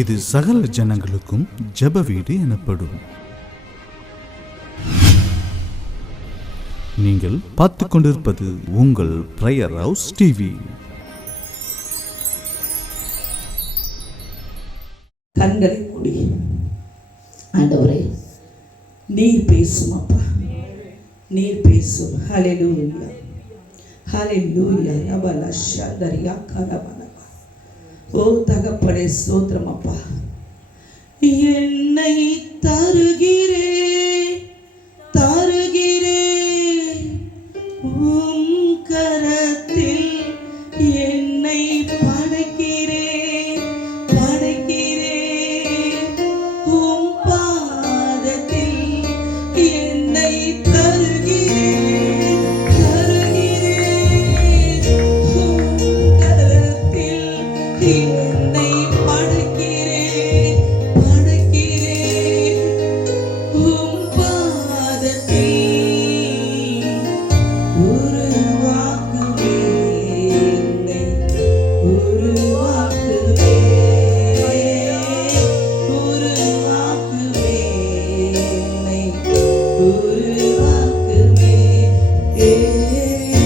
இது சகல ஜனங்களுக்கும் ஜெப வீடு எனப்படும். நீங்கள் பார்த்து கொண்டிருப்பது உங்கள் பிரேயர் ஹவுஸ் டிவி. கண்களை மூடி ஆண்டவரே, நீர் பேசும் அப்பா, நீர் பேசும். ஹல்லேலூயா ஹல்லேலூயா ரபல ஷதரியா கரபலபா. ஓ தகப்பனே ஸ்தோத்திரம் அப்பா. என்னை தருகிறேன் தருகிறேன் உம் கரத்தில், என்னை படைக்கிறேன் படைக்கிறேன் உம் பாதத்தில், என்னை தருகிறேன் தருகிறேன் உம் கரத்தில், என்னை படைக்கிறேன் படைக்கிறேன் உம் பாதத்தில். உருவாக்குவே என்னை, உருவாக்குவே உருவாக்குவே என்னை, உருவாக்குவே உருவாக்குவே என்னை,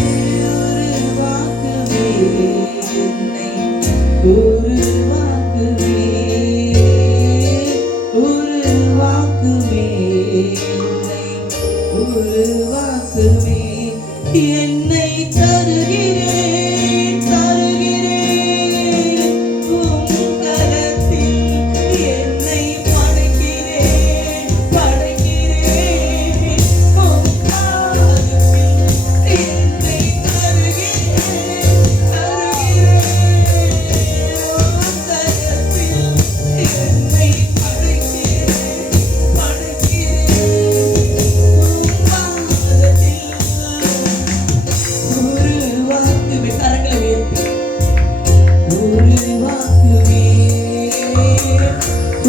உருவாக்குவே உருவாக்குவே என்னை, உருவாக்குவே. என்னை தருகிறேன் தருகிறேன் உம் கரத்தில், என்னை படைக்கிறேன் படைக்கிறேன் உம் பாதத்தில், என்னை தருகிறேன் தருகிறேன் உம் கரத்தில், என்னை படைக்கிறேன் படைக்கிறேன் உம் பாதத்தில். உருவாக்குவே, கரங்களை உயர்த்தி உருவாக்குவே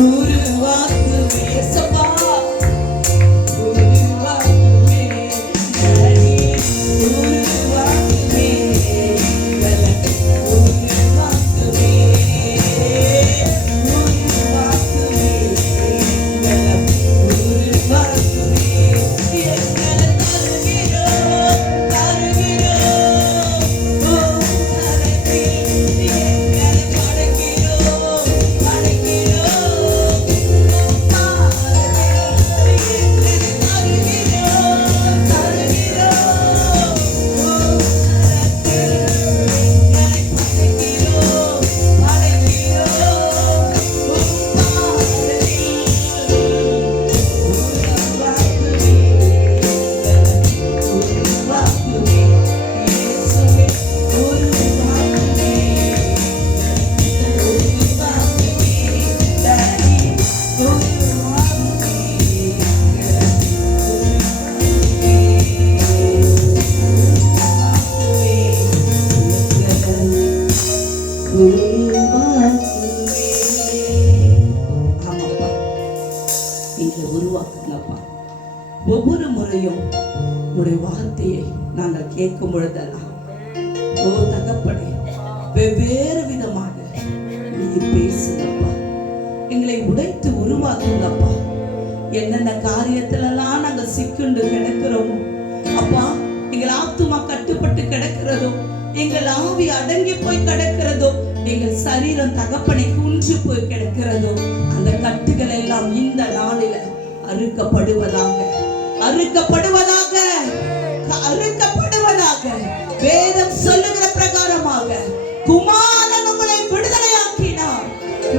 உருவாக்குவே இயேசப்பா, உருவாக்குவே டேடி, உருவாக்குவே எங்களை, உருவாக்குவே உருவாக்குவே எங்களை, உருவாக்குவே எங்களை. தருகிறோம் தருகிறோம் உம் கரத்தில், எங்களை படைக்கிறோம் படைக்கிறோம் உம் பாதத்தில், எங்களை தருகிறோம் தருகிறோம் உம் கரத்தில், எங்களை படைக்கிறோம் படைக்கிறோம் உம் பாதத்தில். உருவாக்குவே உருவாக்குவே இயேசுவே, உருவாக்குவே உருவாக்குவே டாடி, உருவாக்குவே உருவாக்குவே. ஆமாப்பா, இதை உருவாக்குங்கப்பா. ஒவ்வொரு முறையும் உடைய வார்த்தையை நாங்கள் கேட்கும் பொழுதெல்லாம், ஓ தகப்பனே, வெவ்வேறு விதமாக நீர் பேசுங்கப்பா, எங்களை உடைத்து உருவாக்குங்கப்பா. என்னென்ன காரியத்திலெல்லாம் நாங்கள் சிக்குண்டு கிடக்கிறோமோ அப்பா, எங்கள் ஆத்துமா கட்டுப்பட்டு கிடக்கிறதோ, எங்கள் ஆவி அடங்கி போய் கிடக்கிறதோ, எங்கள் சரீரம் தகப்பனை குன்று போய் கிடக்கிறதோ, அந்த கட்டுகள் எல்லாம் இந்த நாளில அறுக்கப்படுவதாக அறுக்கப்படுவதாக அறுக்கப்படுவதாக. வேதம் சொல்லுகிற பிரகாரமாக குமாரன் உங்களை விடுதலையாக்கினார்,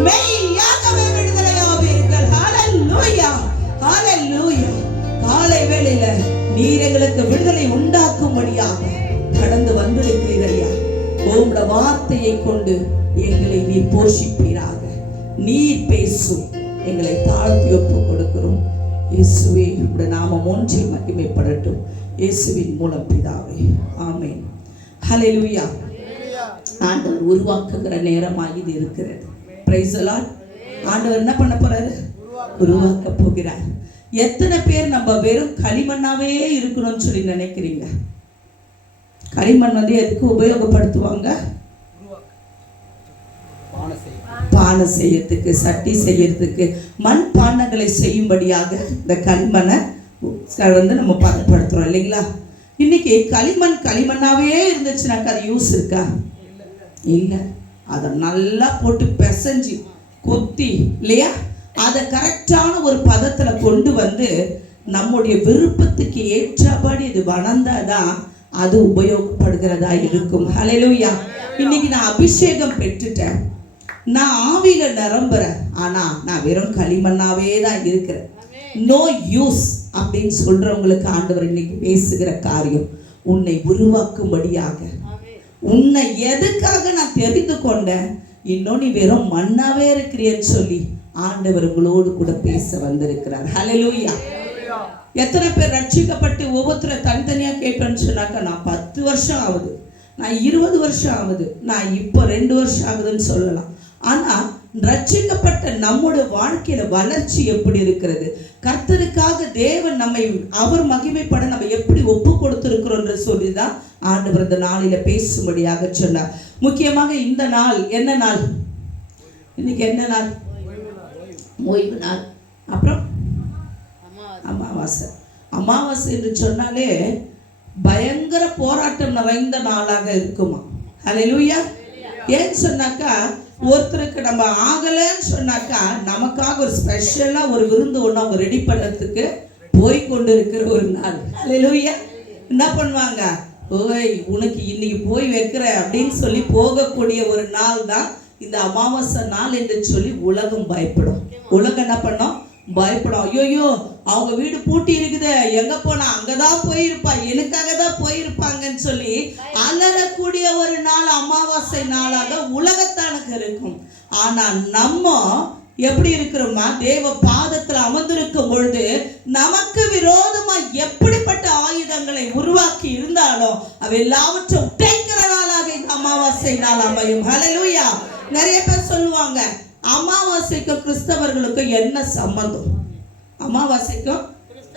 மெய்யாகவே விடுதலையாவீர்கள். ஹல்லேலூயா ஹல்லேலூயா. காலை வேளையில நீர் எங்களுக்கு விடுதலை உண்டாக்கும்படியாக கடந்து வந்திருக்கிறீரையா. உம்முடைய வார்த்தையை கொண்டு எங்களை நீர் போஷிப்பீராக. நீர் பேசும், எங்களை தாழ்த்தி ஒப்புக் கொடுக்கிறோம். இயேசுவே, உம்முடைய நாமம் ஒன்றே மகிமைப்படட்டும். இயேசுவின் மூலம் பிதாவே, ஆமென். ஹல்லேலூயா. ஆண்டவர் உருவாக்குகிற நேரமாக இது இருக்கிறது. Price the Lord. ஆண்டவர் என்ன பண்ண போறாரு? உருவாக்க போகிறார். எத்தனை பேர் நம்ம வெறும் களிமண்ணாவே இருக்கணும்னு சொல்லி நினைக்கிறீங்க? களிமண் எதுக்கு உபயோகப்படுத்துவாங்க? பானை செய்யறதுக்கு, சட்டி செய்யறதுக்கு, மண் பானைகளை செய்யும்படியாக இந்த களிமண்ணை நம்ம பதப்படுத்துறோம் இல்லைங்களா? இன்னைக்கு களிமண்ணாவே இருந்துச்சுனாக்கா அது யூஸ் இருக்கா? இல்லை. அதை நல்லா போட்டு பிசைஞ்சு கொத்தி இல்லையா, அதை கரெக்டான ஒரு பதத்தில் கொண்டு வந்து நம்முடைய விருப்பத்துக்கு ஏற்றபடி இது வளர்ந்தாதான் அது உபயோகப்படுகிறதா இருக்கும். ஹல்லேலூயா. இன்னைக்கு நான் அபிஷேகம் பெற்றுட்டேன், நான் ஆவியில நிரம்புறேன், ஆனா நான் வெறும் களிமண்ணாவே தான் இருக்கிறேன், நோ யூஸ் அப்படின்னு சொல்றவங்களுக்கு ஆண்டவர் இன்னைக்கு பேசுகிற காரியம், உன்னை உருவாக்கும்படியாக, உன்னை எதுக்காக நான் தெரிந்து கொண்டேன், இன்னும் நீ வெறும் மண்ணாவே இருக்கிறேன்னு சொல்லி ஆண்டவர் உங்களோடு கூட பேச வந்திருக்கிறார். ஹல்லேலூயா. எத்தனை பேர் ரட்சிக்கப்பட்டு ஒவ்வொருத்தரை தனித்தனியா கேட்டோன்னு சொன்னாக்கா, நான் 10 வருஷம் ஆகுது, நான் 20 வருஷம் ஆகுது, நான் இப்போ 2 வருஷம் ஆகுதுன்னு சொல்லலாம். ஆனா ரட்சிக்கப்பட்ட நம்முடைய வாழ்க்கையில வளர்ச்சி எப்படி இருக்கிறது, கர்த்தருக்காக தேவன் நம்மை அவர் மகிமைப்பட நம்ம எப்படி ஒப்பு கொடுத்திருக்கிறோம் சொல்லிதான் ஆண்டவர் இந்த நாளில பேசும்படியாக சொன்னார். முக்கியமாக இந்த நாள் என்ன நாள்? இன்னைக்கு என்ன நாள்? ஓய்வு நாள். அப்புறம் அமாவாசை. அமாவாசை என்று சொன்னாலே பயங்கர போராட்டம் நிறைந்த நாளாக இருக்குமா? ஹல்லேலூயா. ஏன்னு சொன்னாக்கா, ஒருத்தருக்கு நம்ம ஆகலைன்னு சொன்னாக்கா நமக்காக ஒரு ஸ்பெஷலா ஒரு விருந்து ஒன்று அவங்க ரெடி பண்ணுறதுக்கு போய் கொண்டு இருக்கிற ஒரு நாள். ஹல்லேலூயா. என்ன பண்ணுவாங்க, ஓய் உனக்கு இன்னைக்கு போய் வைக்கிற அப்படின்னு சொல்லி போகக்கூடிய ஒரு நாள் தான் இந்த அமாவாசை நாள் என்று சொல்லி உலகம் பயப்படும். உலகம் என்ன பண்ணோம்? பயப்படும். ஐயோயோ அவங்க வீடு பூட்டி இருக்குது, எங்க போனா அங்கதான் போயிருப்பா, எனக்காக தான் போயிருப்பாங்கன்னு சொல்லி அலறக்கூடிய ஒரு நாள் அமாவாசை நாளாக உலகத்தானுக்கு இருக்கும். ஆனா நம்ம எப்படி இருக்கிறோமா, தேவ பாதத்துல அமர்ந்திருக்கும் பொழுது நமக்கு விரோதமா எப்படிப்பட்ட ஆயுதங்களை உருவாக்கி இருந்தாலும் அவை எல்லாவற்றையும் உடைக்கிற நாளாக இந்த அமாவாசை நாள் அமையும். ஹல்லேலூயா. நிறைய பேர் சொல்லுவாங்க, அமாவாசைக்கும் கிறிஸ்தவர்களுக்கும் என்ன சம்பந்தம்? அமாவாசைக்கும்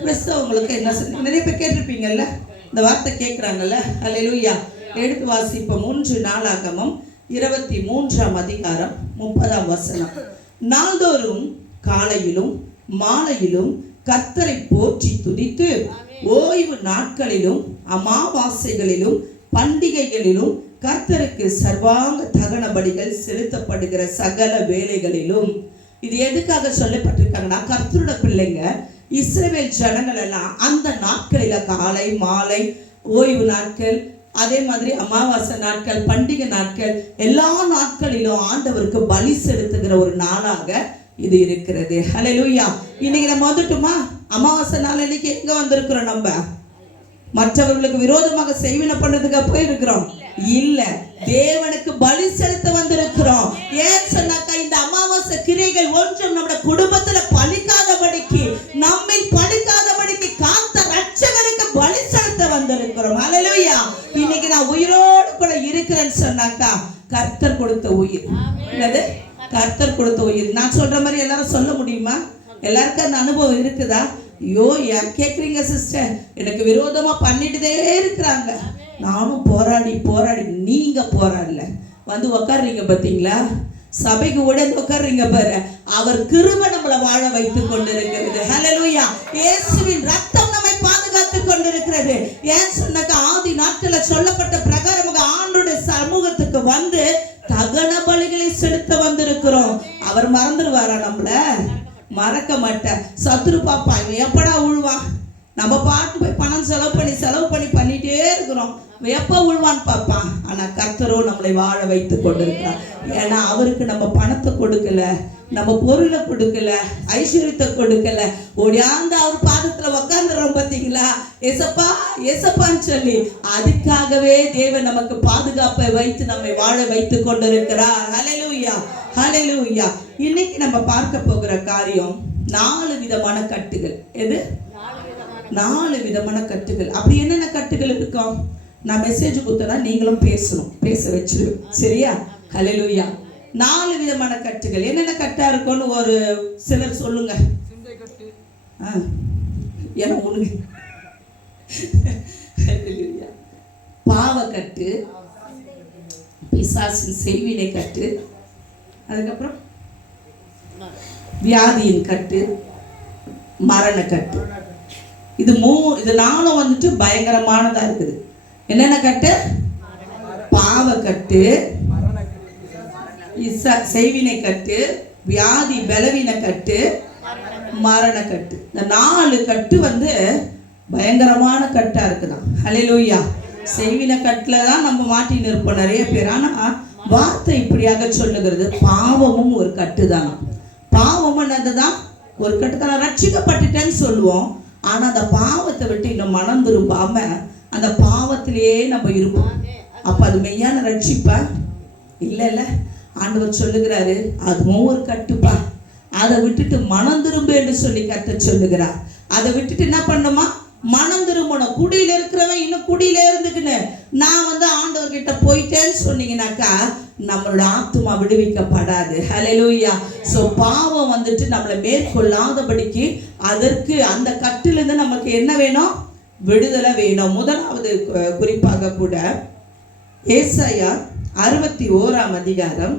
கிறிஸ்தவங்களுக்கு என்ன சம்பந்தம்? நிறைய பேர் கேட்டிருப்பீங்கல்ல, இந்த வார்த்தை கேட்குறாங்கல்ல. ஹல்லேலூயா. எடுத்து வாசிப்போம். 3 நாளாகமம் 23ஆம் அதிகாரம் 30ஆம் வசனம். நாள்தோறும் காலையிலும் மாலையிலும் கர்த்தரை போற்றி துதித்து ஓய்வு நாட்களிலும் அமாவாசைகளிலும் பண்டிகைகளிலும் கர்த்தருக்கு சர்வாங்க தகன பலிகள் செலுத்தப்படுகிற சகல வேலைகளிலும். இது எதுக்காக சொல்லப்பட்டிருக்காங்கன்னா, கர்த்தரோட பிள்ளைங்க இஸ்ரவேல் ஜனங்கள் எல்லாம் அந்த நாட்களில காலை மாலை ஓய்வு நாட்கள், அதே மாதிரி அமாவாசை நாட்கள், பண்டிகை நாட்கள், எல்லா நாட்களிலும் ஆண்டவருக்கு பலி செலுத்துகிற ஒரு நாளாக இது இருக்கிறது. ஹல்லேலூயா. இன்னைக்கு நம்ம வந்துட்டோமா? அமாவாசை நாள் இன்னைக்கு எங்க வந்திருக்கிறோம்? நம்ம மற்றவர்களுக்கு விரோதமாக செய்வினை பண்றதுக்கு போயிருக்கிறோம்? இல்ல, தேவனுக்கு பலி செலுத்த வந்திருக்கிறோம். ஏன் சொன்னாக்கா, இந்த அமாவாசை கிரைகள் ஒன்றும் நம்முடைய குடும்பத்துல பலிக்காதபடிக்கு, நம்மில் பலிக்காதபடிக்கு காத்த ரட்சகருக்கு பலி செலுத்த வந்திருக்கிறோம். ஹல்லேலூயா. இன்னைக்கு நான் உயிரோடு கூட இருக்கிறேன்னு சொன்னாக்கா கர்த்தர் கொடுத்த உயிர். என்னது? கர்த்தர் கொடுத்த உயிர். நான் சொல்ற மாதிரி எல்லாரும் சொல்ல முடியுமா? எல்லாருக்கும் அந்த அனுபவம் இருக்குதா? ஐயோ ஏன் கேட்குறீங்க சிஸ்டர், எனக்கு விரோதமா பண்ணிட்டுதே இருக்கிறாங்க, நானும் போராடி போராடி. நீங்க போராடல, வந்து உக்காடுறீங்க பார்த்தீங்களா? சபைக்கு உடனே உட்கார்றீங்க பாரு, அவர் கிருபை நம்மளை வாழ வைத்துக் கொண்டிருக்கிறது. ஹல்லேலூயா. இயேசுவின் ரத்தம் நம்மை பாதுகாத்துக் கொண்டிருக்கிறது. ஏன் சொன்னாக்க, ஆதி நாட்கள்ல சொல்லப்பட்ட பிரகாரம் ஆண்டோட சமூகத்துக்கு வந்து தகன பலிகளை செலுத்த வந்திருக்கிறோம். அவர் மறந்துடுவாரா? நம்மள மறக்க மாட்டார். சத்துரு பாப்பா இவன் எப்படா உழுவான், நம்ம பாட்டு போய் பணம் செலவு பண்ணி பண்ணிட்டே இருக்கிறோம், எப்போ உழுவான்னு பார்ப்பான். ஆனா கர்த்தரோ நம்மளை வாழ வைத்து கொண்டிருக்கிறார். ஏன்னா அவருக்கு நம்ம பணத்தை கொடுக்கல, நம்ம பொருளை கொடுக்கல, ஐஸ்வர்யத்தை கொடுக்கல, ஓடியாந்து அவர் பாதத்துல உக்காந்துறோம் பார்த்தீங்களா, ஏசப்பா ஏசப்பான்னு சொல்லி. அதுக்காகவே தேவன் நமக்கு பாதுகாப்பை வைத்து நம்மை வாழ வைத்து கொண்டிருக்கிறார். ஹல்லேலூயா. ஹல்லேலூயா. இன்னைக்கு நம்ம பார்க்க போகிற காரியம் 4 விதமான கட்டுகள். எது? 4 விதமான கட்டுகள். அப்படி என்னென்ன கட்டுகள் இருக்கும்? நான் மெசேஜ் கொடுத்தனா நீங்களும் பேசணும், பேச வச்சிருவேன், சரியா? ஹல்லேலூயா. 4 விதமான கட்டுகள். என்னென்ன கட்டா இருக்கும்னு ஒரு சிலர் சொல்லுங்க. ஏன்னா உனக்கு பாவக்கட்டு, பிசாசின் செய்வினை கட்டு, அதுக்கப்புறம் வியாதியின் கட்டு, மரண கட்டு. இது நாளும் வந்துட்டு பயங்கரமானதா இருக்குது. என்னென்ன கட்டு? பாவ கட்டு, செய்வினை கட்டு, வியாதி பலவீன கட்டு, மரண கட்டு. இந்த 4 கட்டு வந்து பயங்கரமான கட்டா இருக்குதான். ஹல்லேலூயா. செய்வின கட்டுல தான் நம்ம மாட்டின்னு இருப்போம் நிறைய பேர். ஆனா வார்த்தை இப்படியாக சொல்லுகிறது, பாவமும் ஒரு கட்டு தானா. பாவம் என்னதுதான்? ஒரு கட்டு தானே. ரட்சிக்கப்பட்டுட்டேன்னு சொல்லுவோம், ஆனா அந்த பாவத்தை விட்டு இன்னும் மனம் திரும்பாம அந்த பாவத்திலேயே நம்ம இருப்போம். அப்ப அது மெய்யான ரட்சிப்பா? இல்ல. ஆண்டவர் சொல்லுகிறாரு, அதுவும் ஒரு கட்டுப்பா. அதை விட்டுட்டு மனம் திரும்பு என்று சொல்லி கட்ட சொல்லுகிறார். அதை விட்டுட்டு என்ன பண்ணுமா? மனம் திரும்பணும். குடியில இருக்கிறவன் இன்னும் குடியில இருந்துக்குன்னு நான் வந்து ஆண்டவர்கிட்ட போயிட்டேன்னு சொன்னீங்கன்னாக்கா நம்மளோட ஆத்துமா விடுவிக்கப்படாது. ஹல்லேலூயா. ஸோ பாவம் வந்துட்டு நம்மளை மேற்கொள்ளாதபடிக்கு அதற்கு அந்த கட்டிலிருந்து நமக்கு என்ன வேணும்? விடுதலை வேணும். முதலாவது குறிப்பாக கூட ஏசாயா 61ஆம் அதிகாரம்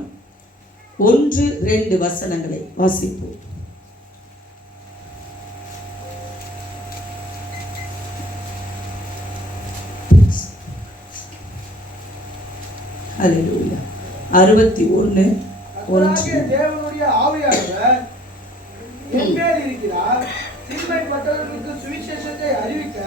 1-2 வசனங்களை வாசிப்போம். ஹல்லேலூயா. 61:1. தேவனுடைய ஆவியானவர் என் மேல் இருக்கிறார். தீமைப்பட்டவர்களுக்கு சுவிசேஷத்தை அறிவிக்க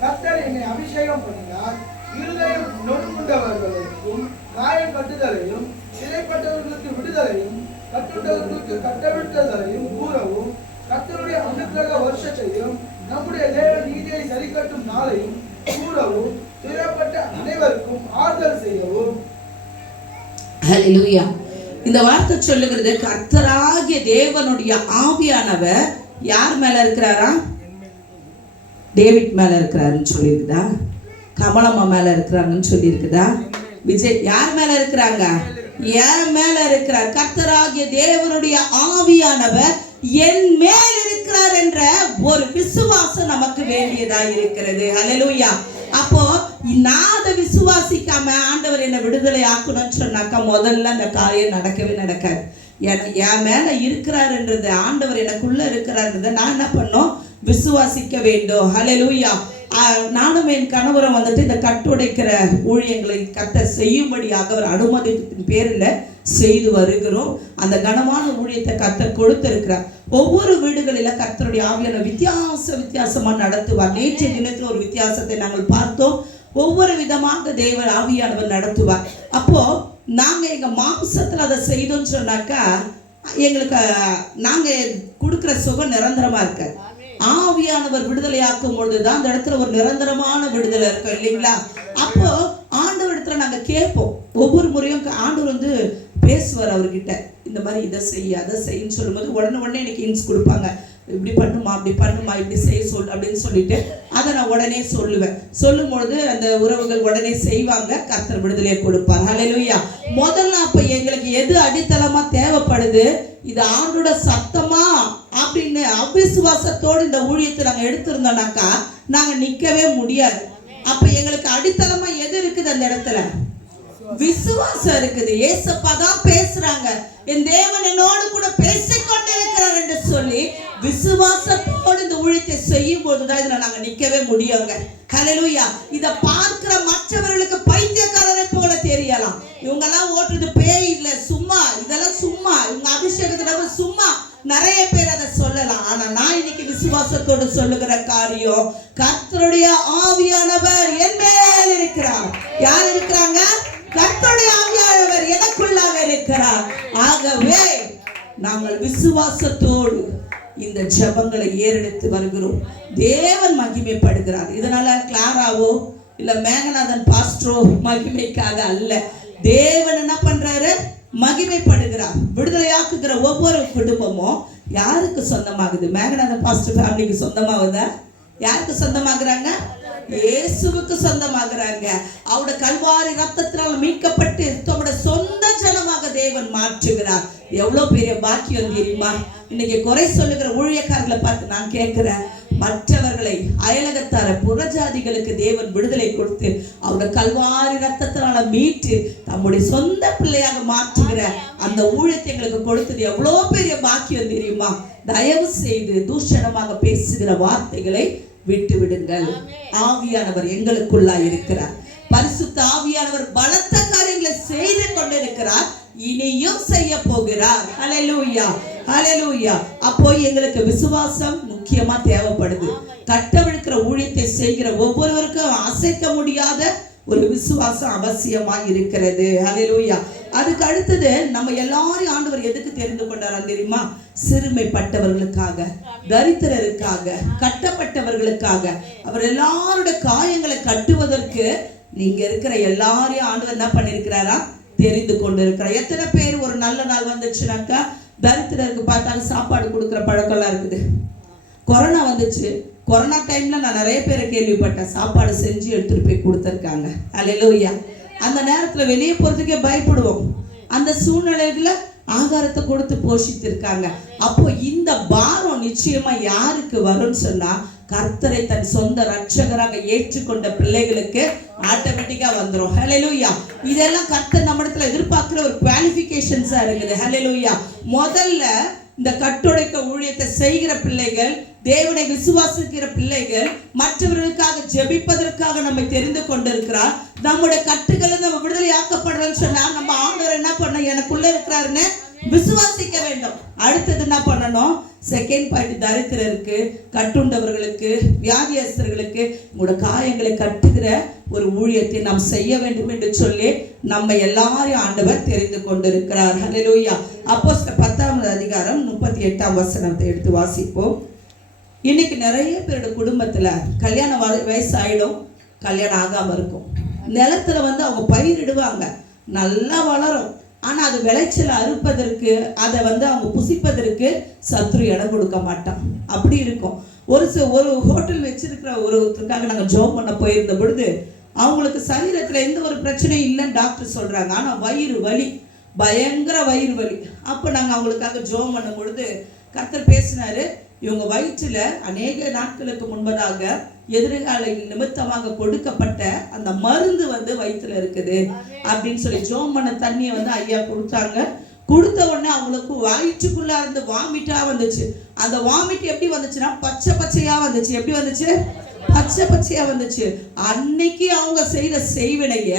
கர்த்தர் என்னை அபிஷேகம் பண்ணினார். இருதயம் நொறுங்குண்டவர்களுக்கும் காயம் கட்டுதலையும், சிறைப்பட்டவர்களுக்கு விடுதலையும், கட்டுண்டவர்களுக்கு கட்டவிழ்த்தலையும் கூறவும், கர்த்தருடைய அனுக்கிரக வருஷத்தையும் நம்முடைய தேவ நீதியை சரிக்கட்டும் நாளையும் கூறவும், துயரப்பட்ட அனைவருக்கும் ஆறுதல் செய்யவும். ஹல்லேலூயா. இந்த வார்த்தை சொல்லுகிறது, கர்த்தராகிய தேவனுடைய ஆவியானவர் யார் மேல இருக்கிறாரா? டேவிட் மேல இருக்கிறாருன்னு சொல்லியிருக்குதா? கமலம்மா மேல இருக்கிறாங்கன்னு சொல்லியிருக்குதா? விஜய் யார் மேல இருக்கிறாங்க? என் மேல இருக்கிறார். கர்த்தராகிய தேவனுடைய ஆவியானவர் என் மேல் இருக்கிறார் என்ற ஒரு விசுவாசம் நமக்கு வேண்டியதா இருக்கிறது. ஹல்லேலூயா. அப்போ நான் அதை விசுவாசிக்காம ஆண்டவர் என்னை விடுதலை ஆக்கணும்னு சொன்னாக்கா முதல்ல அந்த காரியம் நடக்கவே நடக்காது. என் மேல இருக்கிறாருன்றது, ஆண்டவர் எனக்குள்ள இருக்கிறாருன்றதை நான் என்ன பண்ணோம்? விசுவாசிக்க வேண்டும். ஹல்லேலூயா. நானும் என் கணவரும் வந்துட்டு இந்த கட்டுடைக்கிற ஊழியங்களை கர்த்தர் செய்யும்படியாக அவர் அனுமதித்தின் பேரில் செய்து வருகிறோம். அந்த கனமான ஊழியத்தை கர்த்தர் கொடுத்திருக்கிறார். ஒவ்வொரு வீடுகளில கர்த்தருடைய ஆவியான வித்தியாசமா நடத்துவார். நேற்றைய தினத்தில் ஒரு வித்தியாசத்தை நாங்கள் பார்த்தோம். ஒவ்வொரு விதமாக தேவ ஆவியானவர் நடத்துவார். அப்போ நாங்க எங்க மாம்சத்துல அதை செய்தோம்னு சொன்னாக்கா எங்களுக்கு நாங்க கொடுக்கிற சுகம் நிரந்தரமா இருக்காது. ஆவியானவர் விடுதலையாக்கும் பொழுதுதான் அந்த இடத்துல ஒரு நிரந்தரமான விடுதலை இருக்கும் இல்லைங்களா? அப்போ ஆண்டவர் இடத்துல நாங்க கேட்போம். ஒவ்வொரு முறையும் ஆண்டவர் வந்து பேசுவார் அவர்கிட்ட, இந்த மாதிரி இதை செய்ய அதை செய்யன்னு சொல்லும்போது உடனே எனக்கு ஹிண்ட்ஸ் கொடுப்பாங்க. இப்படி பண்ணுமா, அப்படி பண்ணுமா, இப்படி செய்ய சொல் அப்படின்னு சொல்லிட்டு அதை நான் உடனே சொல்லுவேன். சொல்லும்பொழுது அந்த உறவுகள் உடனே செய்வாங்க. கர்த்தர் விடுதலையை கொடுப்பார். ஹல்லேலூயா. முதல்ல அப்ப எங்களுக்கு எது அடித்தளமா தேவைப்படுது? இது ஆண்டோட சத்தமா அப்படின்னு அவிசுவாசத்தோடு இந்த ஊழியத்தை நாங்க எடுத்திருந்தோம்னாக்கா நாங்க நிக்கவே முடியாது. அப்ப எங்களுக்கு அடித்தளமா எது இருக்குது? அந்த இடத்துல விசுவாசம் இருக்குது. ஏசப்பா தான் பேசுறாங்க, என் தேவன் என்னோடு கூட பேசிக்கொண்டிருக்கிறார் என்று சொல்லி விசுவாசத்தோடு இந்த ஊழியத்தை செய்யும் போதுதான் இதுல நாங்க நிக்கவே முடியுங்க. ஹல்லேலூயா. இத பார்க்கிற மற்றவர்களுக்கு பைத்தியக்காரரை போல தெரியலாம். இவங்க எல்லாம் ஓட்டுறது பேய் இல்ல, சும்மா, இதெல்லாம் சும்மா, இவங்க அபிஷேகத்துல சும்மா நிறைய பேர் அதை சொல்லலாம். ஆனா நான் இன்னைக்கு விசுவாசத்தோடு சொல்லுகிற காரியம், கர்த்தருடைய ஆவியானவர் என் மேல் இருக்கிறார். யார் இருக்கிறாங்க? கர்த்தருடைய ஆவியானவர் எனக்குள்ளாக இருக்கிறார். ஆகவே நாங்கள் விசுவாசத்தோடு இந்த ஜெபங்களை ஏறெடுத்து வருகிறோம். தேவன் மகிமைப்படுகிறார். இதனால கிளாராவோ இல்ல மேகநாதன் பாஸ்டரோ மகிமைக்காக அல்ல. தேவன் என்ன பண்றாரு? மகிமைப்படுகிறார். விடுதலையாக்குகிற ஒவ்வொரு குடும்பமும் யாருக்கு சொந்தமாகுது? மேகநாதன் பாஸ்டர் ஃபேமிலிக்கு சொந்தமாகுதா? யாருக்கு சொந்தமாகறாங்க? இயேசுவுக்கு சொந்தமாகறாங்க. அவருடைய கல்வாரி ரத்தத்தினால் மீட்கப்பட்டு தம்முடைய சொந்த ஜனமாக தேவன் மாற்றுகிறார். எவ்வளவு பெரிய பாக்கியம் தெரியுமா? இன்னைக்கு குறை சொல்லுகிற ஊழியக்காரர்களை பார்த்து நான் கேட்கிறேன், மற்றவர்களை அயலகத்தார புறஜாதிகளுக்கு தேவன் விடுதலை கொடுத்து அவங்க கல்வாரி ரத்தத்தினால மீட்டு தம்முடைய சொந்த பிள்ளையாக மாற்றுகிற அந்த ஊழியத்தை எங்களுக்கு கொடுத்தது எவ்வளவு பெரிய பாக்கியம் தெரியுமா? தயவு செய்து தூஷணமாக பேசுகிற வார்த்தைகளை விட்டு விடுங்கள். ஆவியானவர் எங்களுக்குள்ளா இருக்கிறார். பரிசுத்த ஆவியானவர் பலத்த காரியங்களை செய்து கொண்டிருக்கிறார், இனியும் செய்ய போகிறார். ஹல்லேலூயா, ஹல்லேலூயா. அப்போ எங்களுக்கு விசுவாசம் முக்கியமா தேவைப்படுது. கட்டவிழ்க்கிற ஊழியத்தை செய்கிற ஒவ்வொருவருக்கும் அசைக்க முடியாத ஒரு விசுவாசம் அவசியமா இருக்கிறது. ஹல்லேலூயா. அதுக்கு அடுத்தது நம்ம எல்லாரையும் ஆண்டவர் எதுக்கு தெரிந்து கொண்டாரா தெரியுமா? சிறுமைப்பட்டவர்களுக்காக, தரித்திரருக்காக, கட்டப்பட்டவர்களுக்காக, அவர் எல்லாருடைய காயங்களை கட்டுவதற்கு நீங்க இருக்கிற எல்லாரையும் ஆண்டவர் என்ன பண்ணிருக்கிறாரா? தெரிந்து கொண்டு இருக்கிறார். எத்தனை பேர் ஒரு நல்ல நாள் வந்துச்சுனாக்கா தரித்திரருக்கு பார்த்தாலும் சாப்பாடு கொடுக்குற பழக்கம்லாம் இருக்குது. கொரோனா வந்துச்சு, கொரோனா டைம்ல நான் நிறைய பேரை கேள்விப்பட்டேன், சாப்பாடு செஞ்சு எடுத்துட்டு போய் கொடுத்துருக்காங்க. அல்லேலூயா. அந்த நேரத்துல வெளியே போறதுக்கே பயப்படுவோம், அந்த சூழ்நிலையில ஆகாரத்தை கொடுத்து போஷித்திருக்காங்க. அப்போ இந்த பாரம் நிச்சயமா யாருக்கு வரும்னு சொன்னா, கர்த்தரை தன் சொந்த ரட்சகராக ஏற்றுக்கொண்ட பிள்ளைகளுக்கு ஆட்டோமேட்டிக்கா வந்துரும். ஹல்லேலூயா. இதெல்லாம் கர்த்தர் நம்ம இடத்துல எதிர்பார்க்கிற ஒரு குவாலிஃபிகேஷன்ஸா இருக்குது. ஹல்லேலூயா. முதல்ல இந்த கட்டுடைக்க ஊழியத்தை செய்கிற பிள்ளைகள், தேவனை விசுவாசிக்கிற பிள்ளைகள், மற்றவர்களுக்காக ஜெபிப்பதற்காக நம்மை தெரிந்து கொண்டிருக்கிறார். நம்முடைய கட்டுகளை நம்ம விடுதலை ஆக்கப்படுறோம்னு சொன்னா நம்ம ஆண்டவர் என்ன பண்ண, எனக்குள்ள இருக்கிறாருன்னு விசுவாசிக்க வேண்டும். அடுத்தது என்ன பண்ணணும்? செகண்ட் பாயிண்ட், தரித்திரருக்கு, கட்டுண்டவர்களுக்கு, வியாதியஸ்தர்களுக்கு உங்களோட காயங்களை கட்டுகிற ஒரு ஊழியத்தை நாம் செய்ய வேண்டும் என்று சொல்லி நம்ம எல்லாரையும் ஆண்டவர் தெரிந்து கொண்டிருக்கிறார். ஹல்லேலூயா. அப்போஸ்தலர் 10ஆம் அதிகாரம் 38ஆம் வசனத்தை எடுத்து வாசிப்போம். இன்னைக்கு நிறைய பேரோட குடும்பத்துல கல்யாண வயசு ஆயிடும், கல்யாணம் ஆகாம இருக்கும். நிலத்துல அவங்க பயிரிடுவாங்க, நல்லா வளரும். ஆனா அது விளைச்சலை அறுப்பதற்கு, அதை அவங்க புசிப்பதற்கு சத்துரு இடம் கொடுக்க மாட்டான். அப்படி இருக்கும். ஒரு ஹோட்டல் வச்சிருக்கிற ஒருத்தருக்காக நாங்கள் ஜோம் பண்ண போயிருந்த பொழுது அவங்களுக்கு சரீரத்துல எந்த ஒரு பிரச்சனையும் இல்லைன்னு டாக்டர் சொல்றாங்க. ஆனா வயிறு வலி, பயங்கர வயிறு வலி. அப்போ நாங்கள் அவங்களுக்காக ஜோம் பண்ணும் பொழுது கர்த்தர் பேசினாரு, இவங்க வயிற்றுல அநேக நாட்களுக்கு முன்பதாக எதிர்கால நிமித்தமாக கொடுக்கப்பட்ட அந்த மருந்து வயிற்றுல இருக்குது அப்படின்னு சொல்லி ஜோம் பண்ண தண்ணியை ஐயா கொடுத்தாங்க. கொடுத்த உடனே அவங்களுக்கு வயிற்றுக்குள்ள இருந்து வாமிட்டா வந்துச்சு. அந்த வாமிட் எப்படி வந்துச்சுன்னா பச்சை பச்சையா வந்துச்சு. எப்படி வந்துச்சு? பச்சை பச்சையா வந்துச்சு. அன்னைக்கு அவங்க செய்த செய்வினைய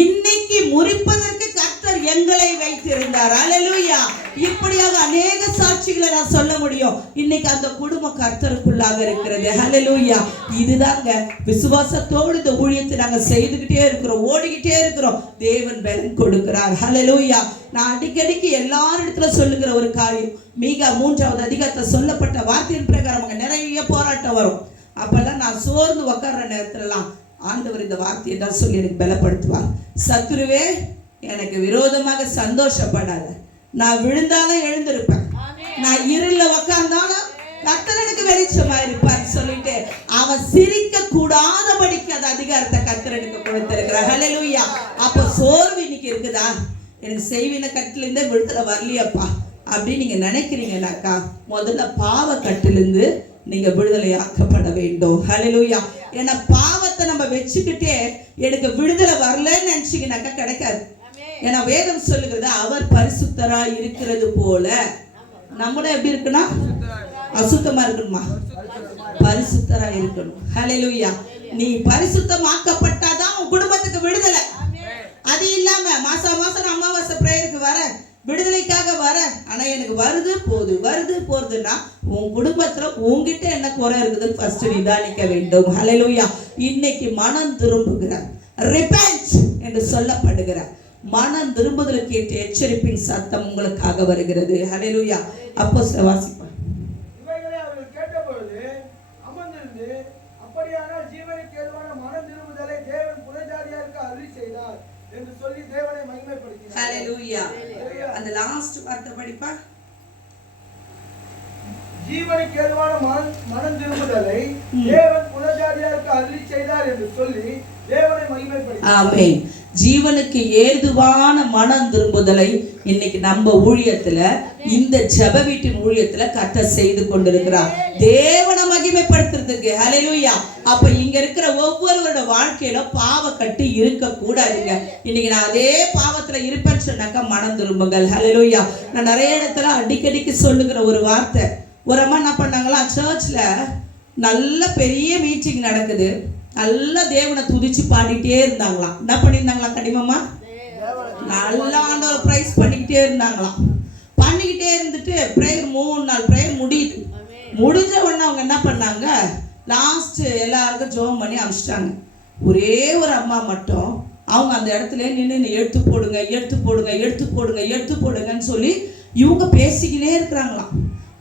இன்னைக்கு முறிப்பதற்கு கர்த்தர் எங்களை வைத்திருந்தார். அல்லேலூயா. இப்படியாக அநேக சாட்சிகளை நான் சொல்ல முடியும். இன்னைக்கு அந்த குடும்பம் கர்த்தருக்குள்ளாக இருக்கிறது. அல்லேலூயா. இதுதாங்க விசுவாசத்தோடு இந்த ஊழியத்தை நாங்க செய்துகிட்டே இருக்கிறோம், ஓடிக்கிட்டே இருக்கிறோம். தேவன் பலன் கொடுக்கிறார். அல்லேலூயா. நான் அடிக்கடிக்கு எல்லாரிடத்துல சொல்லுகிற ஒரு காரியம், மீகா 3ஆவது அதிகாரத்துல சொல்லப்பட்ட வார்த்தையின் பிரகாரம் நிறைய போராட்டம் வரும். அப்பெல்லாம் நான் சோர்ந்து உட்கார்ற நேரத்துலலாம் ஆண்டவர் இந்த வார்த்தையை தான் சொல்லி எனக்கு பலப்படுத்துவார். சத்துருவே, எனக்கு விரோதமாக சந்தோஷப்படாத, நான் விழுந்தாலும் எழுந்திருப்பேன், நான் இருள உட்கார்ந்தாலும் கர்த்தர் எனக்கு வெளிச்சமா இருப்பார் சொல்லிட்டு அவன் சிரிக்க கூடாதபடிக்கு அந்த அதிகாரத்தை கர்த்தர் எனக்கு கொடுத்திருக்கிறார். ஹல்லேலூயா. அப்போ சோர்வு இன்னைக்கு இருக்குதா, எனக்கு செய்வின கட்டிலிருந்தே விடுதலை வரலையப்பா அப்படின்னு நீங்க நினைக்கிறீங்கன்னாக்கா, முதல்ல பாவ கட்டிலிருந்து நீங்க விடுதலையாக்கப்பட வேண்டும். ஹல்லேலூயா. ஏன்னா பாவத்தை நம்ம வச்சுக்கிட்டே எனக்கு விடுதலை வரலன்னு நினைச்சீங்கன்னாக்கா கிடைக்காது. ஏன்னா வேதம் சொல்லுகிறது, அவர் பரிசுத்தரா இருக்கிறது போல நம்மளும் எப்படி இருக்குன்னா அசுத்தமா இருக்கணுமா? பரிசுத்தரா இருக்கணும். ஹல்லேலூயா. நீ பரிசுத்தமாக்கப்பட்டாதான் உன் குடும்பத்துக்கு விடுதலை. அது இல்லாம மாசம் அமாவாசை பிரேயருக்கு வர, விடுதலைக்காக வர, ஆனா எனக்கு வருது போகுதுன்னா உன் குடும்பத்துல உன்கிட்ட என்ன குறை இருக்குதுன்னு ஃபர்ஸ்ட் நிதானிக்க வேண்டும். ஹல்லேலூயா. இன்னைக்கு மனம் திரும்புகிற, ரிபென்ட் என்று சொல்லப்படுகிற மனம் திரும்புதலுக்கு ஏற்ற எச்சரிப்பின் சத்தம் உங்களுக்காக வருகிறது. ஹல்லேலூயா. அப்போஸ்தலர் வாசிப்போம். இவைகளை அவர்கள் கேட்டபொழுது அமர்ந்திருந்து, அப்படியானால் ஜீவனுக்கு ஏதுவான மனம் திரும்புதலை தேவன் புறஜாதியாருக்கு அருளி செய்தார் என்று சொல்லி தேவனை மகிமைப்படுத்தினார். ஹல்லேலூயா. அந்த லாஸ்ட் வார்த்தை படிப்பா. ஜீவனுக்கு ஏதுவான மனம் திரும்புதலை தேவன் புறஜாதியாருக்கு அருளி செய்தார் என்று சொல்லி தேவனை மகிமைப்படுத்தினார். ஆமென். ஜீவனுக்கு ஏதுவான மனம் திரும்புதலை இன்னைக்கு நம்ம ஊழியத்துல, இந்த ஜெப வீட்டின் ஊழியத்துல கர்த்தர் செய்து கொண்டிருக்கிறார், தேவனை மகிமைப்படுத்துறதுக்கு. ஹல்லேலூயா. அப்ப இங்க இருக்கிற ஒவ்வொருவரோட வாழ்க்கையில பாவ கட்டி இருக்க கூடாதுங்க. இன்னைக்கு நான் அதே பாவத்துல இருப்பேன்னு சொன்னாக்கா மனம் திரும்புங்கள். ஹல்லேலூயா. நான் நிறைய இடத்துல அடிக்கடிக்கு சொல்லுகிற ஒரு வார்த்தை, ஒரு அம்மா என்ன பண்ணாங்களா, சர்ச்ல நல்ல பெரிய மீட்டிங் நடக்குது, நல்ல தேவனை துதிச்சு பாடிட்டே இருந்தாங்களாம். என்ன பண்ணியிருந்தாங்களாம் கடிமமா, நல்லா ஆண்டவரை பிரைஸ் பண்ணிக்கிட்டே இருந்தாங்களாம். பண்ணிக்கிட்டே இருந்துட்டு ப்ரேயர் 3 நாள் ப்ரேயர் முடியுது. முடிஞ்ச உடனே அவங்க என்ன பண்ணாங்க, லாஸ்ட் எல்லாருக்கும் ஜெபம் பண்ணி அனுப்பிச்சிட்டாங்க. ஒரே ஒரு அம்மா மட்டும் அவங்க அந்த இடத்துல நின்று எடுத்து போடுங்க எடுத்து போடுங்க எடுத்து போடுங்க எடுத்து போடுங்கன்னு சொல்லி இவங்க பேசிக்கிட்டே இருக்கிறாங்களாம்.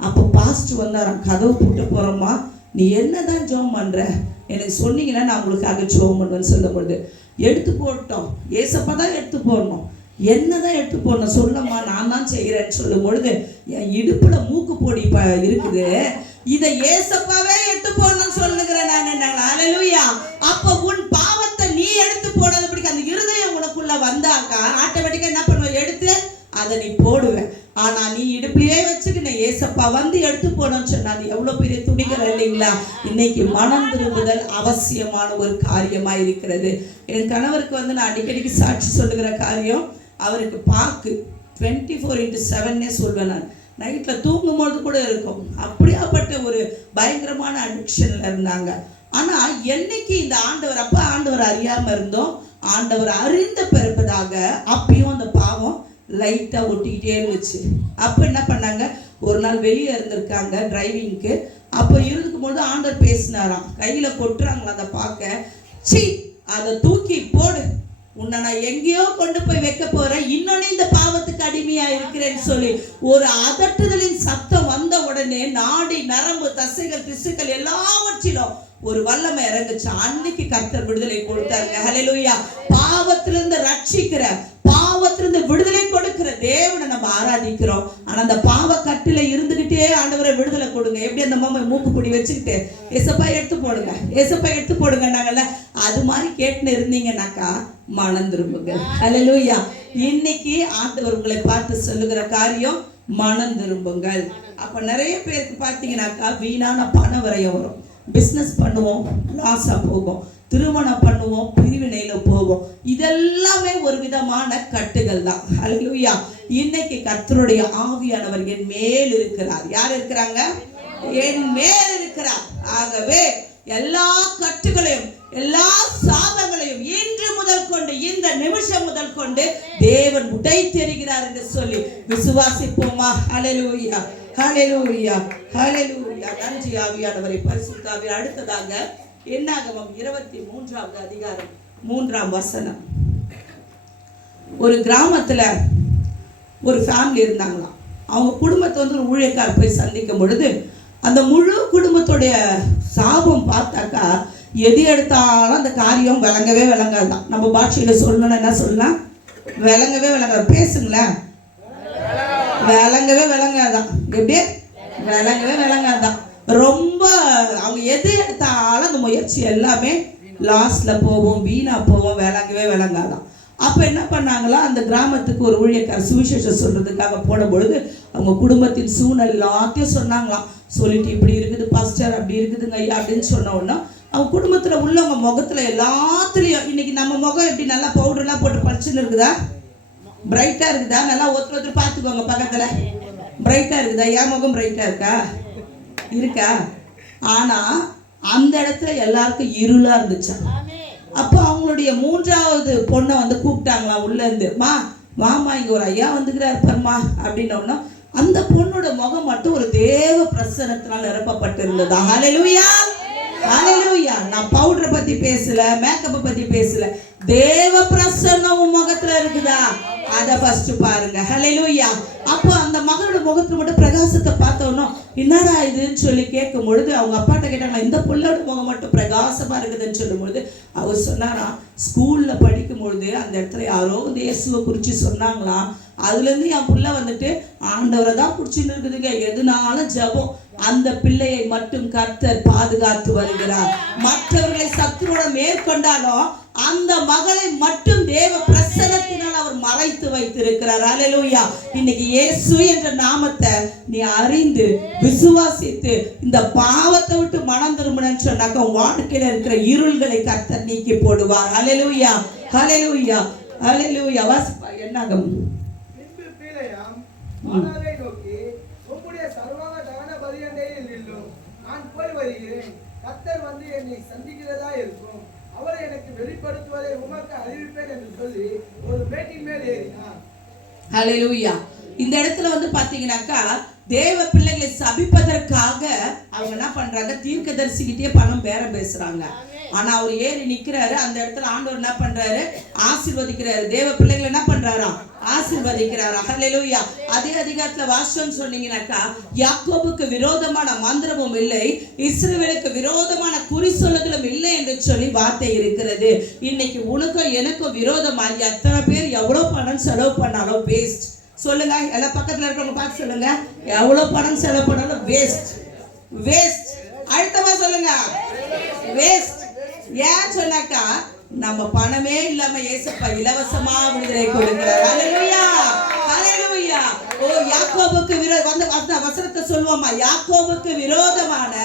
அப்போ பாஸ்ட் வந்தாராம், கதவு போட்டு போகிறோம்மா, நீ என்னதான் ஜெபம் பண்ணுற, எனக்கு சொன்னீங்கன்னா நான் உங்களுக்காக ஜெபம் பண்ணுவேன்னு சொல்லும்பொழுது, எடுத்து போட்டோம், ஏசப்பா தான் எடுத்து போடணும், என்னதான் எடுத்து போடணும் சொல்லம்மா, நான் தான் செய்கிறேன்னு சொல்லும் பொழுது, என் இடுப்புல மூக்கு பொடி இருக்குது, இதை ஏசப்பாவே எடுத்து போடணும்னு சொல்லுகிறேன் நான். ஹல்லேலூயா. அப்போ உன் பாவத்தை நீ எடுத்து போடாத பிடிக்க அந்த இருதயம் உனக்குள்ள வந்தாக்கா ஆட்டோமேட்டிக்கா என்ன பண்ணுவேன், எடுத்து அதை நீ போடுவேன். ஆனா நீ இடுப்பிலே வச்சுக்கின ஏசப்பா வந்து எடுத்து போனோம்னு சொன்னா அது எவ்வளவு பெரிய துணிகரம் இல்லைங்களா? இன்னைக்கு மனம் திரும்புதல் அவசியமான ஒரு காரியமா இருக்கிறது. என் கணவருக்கு வந்து நான் அடிக்கடிக்கு சாட்சி சொல்லுகிற காரியம், அவருக்கு பார்க்கு 24/7 சொல்வேன் நான். நைட்டில் தூங்கும்போது கூட இருக்கும். அப்படியாப்பட்ட ஒரு பயங்கரமான அடிக்ஷனில் இருந்தாங்க. ஆனால் என்னைக்கு இந்த ஆண்டவர், அப்போ ஆண்டவர் அறியாமல் இருந்தோம், ஆண்டவர் அறிந்த பிறப்பதாக அப்பயும் அந்த பாவம் லைட்டாக ஒட்டிக்கிட்டே இருந்துச்சு. அப்போ என்ன பண்ணாங்க, ஒரு நாள் வெளியே இருந்திருக்காங்க டிரைவிங்க்கு. அப்போ இருக்கும்போது ஆண்டவர் பேசினாராம், கையில் கொட்டுறாங்களா அதை பார்க்க, சி அதை தூக்கி போடு, உன்னை நான் எங்கேயோ கொண்டு போய் வைக்க போறேன், இன்னொன்னு இந்த பாவத்துக்கு அடிமையா இருக்கிறேன்னு சொல்லி ஒரு அதட்டுதலின் சத்தம் வந்த உடனே நாடி நரம்பு தசைகள் திசுக்கள் எல்லாவற்றிலும் ஒரு வல்லமை இறங்குச்சு. அன்னைக்கு கர்த்தர் விடுதலை கொடுத்தாருங்க. ஹல்லேலூயா. பாவத்திலிருந்து ரட்சிக்கிற, பாவத்திலிருந்து விடுதலை கொடுக்கிற தேவனை நம்ம ஆராதிக்கிறோம். ஆனா அந்த பாவ கட்டில இருந்துகிட்டே ஆண்டவரை விடுதலை கொடுங்க. எப்படி அந்த மாமா மூக்குப்பொடி வச்சுக்கிட்டு ஏசப்பா எடுத்து போடுங்க ஏசப்பா எடுத்து போடுங்க நாங்கல்ல, அது மாதிரி கேட்டுன்னு இருந்தீங்கன்னாக்கா மனம் திரும்புங்க. ஹல்லேலூயா. இன்னைக்கு ஆண்டவர் உங்களை பார்த்து சொல்லுகிற காரியம் மனம் திரும்புங்கள். அப்ப நிறைய பேருக்கு பார்த்தீங்கன்னாக்கா வீணான பண விரயம் வரும். பிஸ்னஸ் பண்ணுவோம், லாஸா போகும், திருமணம் பண்ணுவோம், பிரிவினையில போவோம். இதெல்லாமே ஒரு விதமான கட்டுகள் தான். ஹல்லேலூயா. இன்னைக்கு கர்த்தருடைய ஆவியானவர் என் மேல் இருக்கிறார். யார் இருக்கிறாங்க? என் மேல் இருக்கிறார். ஆகவே எல்லா கட்டுகளையும் எல்லா சாபங்களையும் இன்று முதல் கொண்டு, இந்த நிமிஷம் முதல் கொண்டு தேவன் உடைத்தெறிகிறார் என்று சொல்லி விசுவாசிப்போமா? ஹல்லேலூயா, ஹல்லேலூயா, ஹல்லேலூயா. நன்றி ஆவியானவரே, பரிசுத்த ஆவியானவரே. அடுத்ததாக என்னாகமம் 23வது அதிகாரம் 3ஆம் வசனம். ஒரு கிராமத்துல ஒரு ஃபேமிலி இருந்தாங்களாம். அவங்க குடும்பத்தை வந்து ஒரு ஊழியக்காரர் போய் சந்திக்கும் பொழுது அந்த முழு குடும்பத்துடைய சாபம் பார்த்தாக்கா எது எடுத்தாலும் அந்த காரியம் விளங்கவே விளங்காதான். நம்ம பாஷையில சொல்லணும்னா என்ன சொல்லலாம்? விளங்கவே விளங்காது. பேசுங்களேன். விளங்கவே விளங்காதான். எப்படி? விளங்கவே விளங்காதான். ரொம்ப அவங்க எது எடுத்தாலும் அந்த முயற்சி எல்லாமே லாஸ்ட்ல போவோம், வீணா போவோம், விளங்கவே விளங்காதான். அப்போ என்ன பண்ணாங்களா, அந்த கிராமத்துக்கு ஒரு ஊழியக்காரர் சுவிசேஷம் சொல்றதுக்காக போன பொழுது அவங்க குடும்பத்தின் சூழ்நிலை எல்லாத்தையும் சொன்னாங்களாம். சொல்லிட்டு இப்படி இருக்குது பாஸ்டர், அப்படி இருக்குதுங்க ஐயா அப்படின்னு சொன்ன உடனே அவங்க குடும்பத்தில் உள்ளவங்க முகத்துல எல்லாத்துலேயும், இன்னைக்கு நம்ம முகம் எப்படி நல்லா பவுடர்லாம் போட்டு பறிச்சுன்னு இருக்குதா, பிரைட்டா இருக்குதா? நல்லா ஒருத்தர் பார்த்துக்கோங்க, பக்கத்துல பிரைட்டா இருக்குதா? என் முகம் பிரைட்டா இருக்கா? இருக்கா? ஆனா அந்த இடத்துல எல்லாருக்கும் இருளா இருந்துச்சா. அப்போ அவங்களுடைய 3வது பொண்ணை வந்து கூப்பிட்டாங்களாம் உள்ள இருந்து. மாமா இங்க ஒரு ஐயா வந்துக்கிறாரு பர்மா அப்படின்னோன்னா அந்த பொண்ணோட முகம் மட்டும் ஒரு தேவ பிரசன்னத்தினால் நிரப்பப்பட்டிருந்ததா. ஹல்லேலூயா, ஹல்லேலூயா. நான் பவுடரை பத்தி பேசல, மேக்கப்பை பத்தி பேசல, தேவ பிரசன்னம் உன் முகத்துல இருக்குதா, அதை ஃபர்ஸ்ட் பாருங்க. ஹல்லேலூயா. அப்போ அந்த மகளோட முகத்துல மட்டும் பிரகாசத்தை பார்த்தோன்னா என்னடா இதுன்னு சொல்லி கேட்கும் பொழுது அவங்க அப்பாட்ட கேட்டாங்க, இந்த பிள்ளையோட முகம் மட்டும் பிரகாசமா இருக்குதுன்னு சொல்லும் பொழுது அவர் சொன்னாரா, ஸ்கூல்ல படிக்கும் பொழுது அந்த இடத்துல யாரோ வந்து இயேசுவை குறித்து சொன்னாங்களாம். அதுலேருந்து என் பிள்ளை வந்துட்டு ஆண்டவரை தான் பிடிச்சின்னு இருக்குதுங்க, எதுனாலும் ஜபம். அந்த பிள்ளையை மட்டும் கர்த்தர் பாதுகாத்து வருகிறார். மற்றவர்களை சத்துருவோட மேற்கொண்டாலும் அந்த மகளை மட்டும் தேவ பிரசன்னத்தினால் அவர் மறைத்து வைத்திருக்கிறார். ஹல்லேலூயா. இன்னைக்கு இயேசு என்ற நாமத்தை நீ அறிந்து விசுவாசித்து இந்த பாவத்தை விட்டு மனம் திரும்பினேன்னு சொன்னாக்க வாழ்க்கையில இருக்கிற இருள்களை கர்த்தர் நீக்கி போடுவார். ஹல்லேலூயா, ஹல்லேலூயா, ஹல்லேலூயா. வாசிப்பா என்னாகும். பின்பு பிலேயாம் மானாவை நோக்கி, உம்முடைய சர்வாங்க தகன பலியண்டையில் நில்லும், நான் போய் வருகிறேன். கர்த்தர் வந்து என்னை சந்திக்கிறதா இருக்கும், அவரை எனக்கு வெளிப்படுத்துவதை உமக்கு அறிவிப்பேன் என்று சொல்லி ஒரு மேட்டின் மேல் ஏறினார். ஹல்லேலூயா. இந்த இடத்துல வந்து பாத்தீங்கன்னாக்கா தேவ பிள்ளைகளை சபிப்பதற்காக அவங்க என்ன பண்றாங்க, தீர்க்கதரிசிக்கிட்டே பணம் பேரம் பேசுறாங்க. ஆனா அவர் ஏறி நிக்கிறாரு. அந்த இடத்துல ஆண்டவர் என்ன பண்றாரு, ஆசீர்வதிக்கிறாரு. தேவ பிள்ளைகளை என்ன பண்றாராம், ஆசீர்வதிக்கிறாரா. ஹல்லேலூயா. அதே அதிகாரத்துல வாசம் சொன்னீங்கன்னாக்கா, யாக்கோபுக்கு விரோதமான மந்திரமும் இல்லை, இஸ்ரவேலுக்கு விரோதமான குறி சொல்லுதலும் இல்லை என்று சொல்லி வார்த்தை இருக்கிறது. இன்னைக்கு உனக்கும் எனக்கும் விரோதமா எத்தனை பேர் எவ்வளவு பணம் செலவு பண்ணாலும் வேஸ்ட். சொல்லுங்க, எல்லா பக்கத்துல இருக்கிறவங்க பார்த்து சொல்லுங்க, எவ்வளவு பணம் செலவு பண்ணாலும் வேஸ்ட், வேஸ்ட். அழுத்தமா சொல்லுங்க, வேஸ்ட். ஏன் சொன்னாக்கா, நம்ம பணமே இல்லாம இயேசப்பா இலவசமா விடுதலை கொடுக்கிறார். ஹல்லேலூயா, ஹல்லேலூயா. ஓ, யாக்கோபுக்கு வந்து அந்த வசனத்தை சொல்லுவோமா, யாக்கோபுக்கு விரோதமான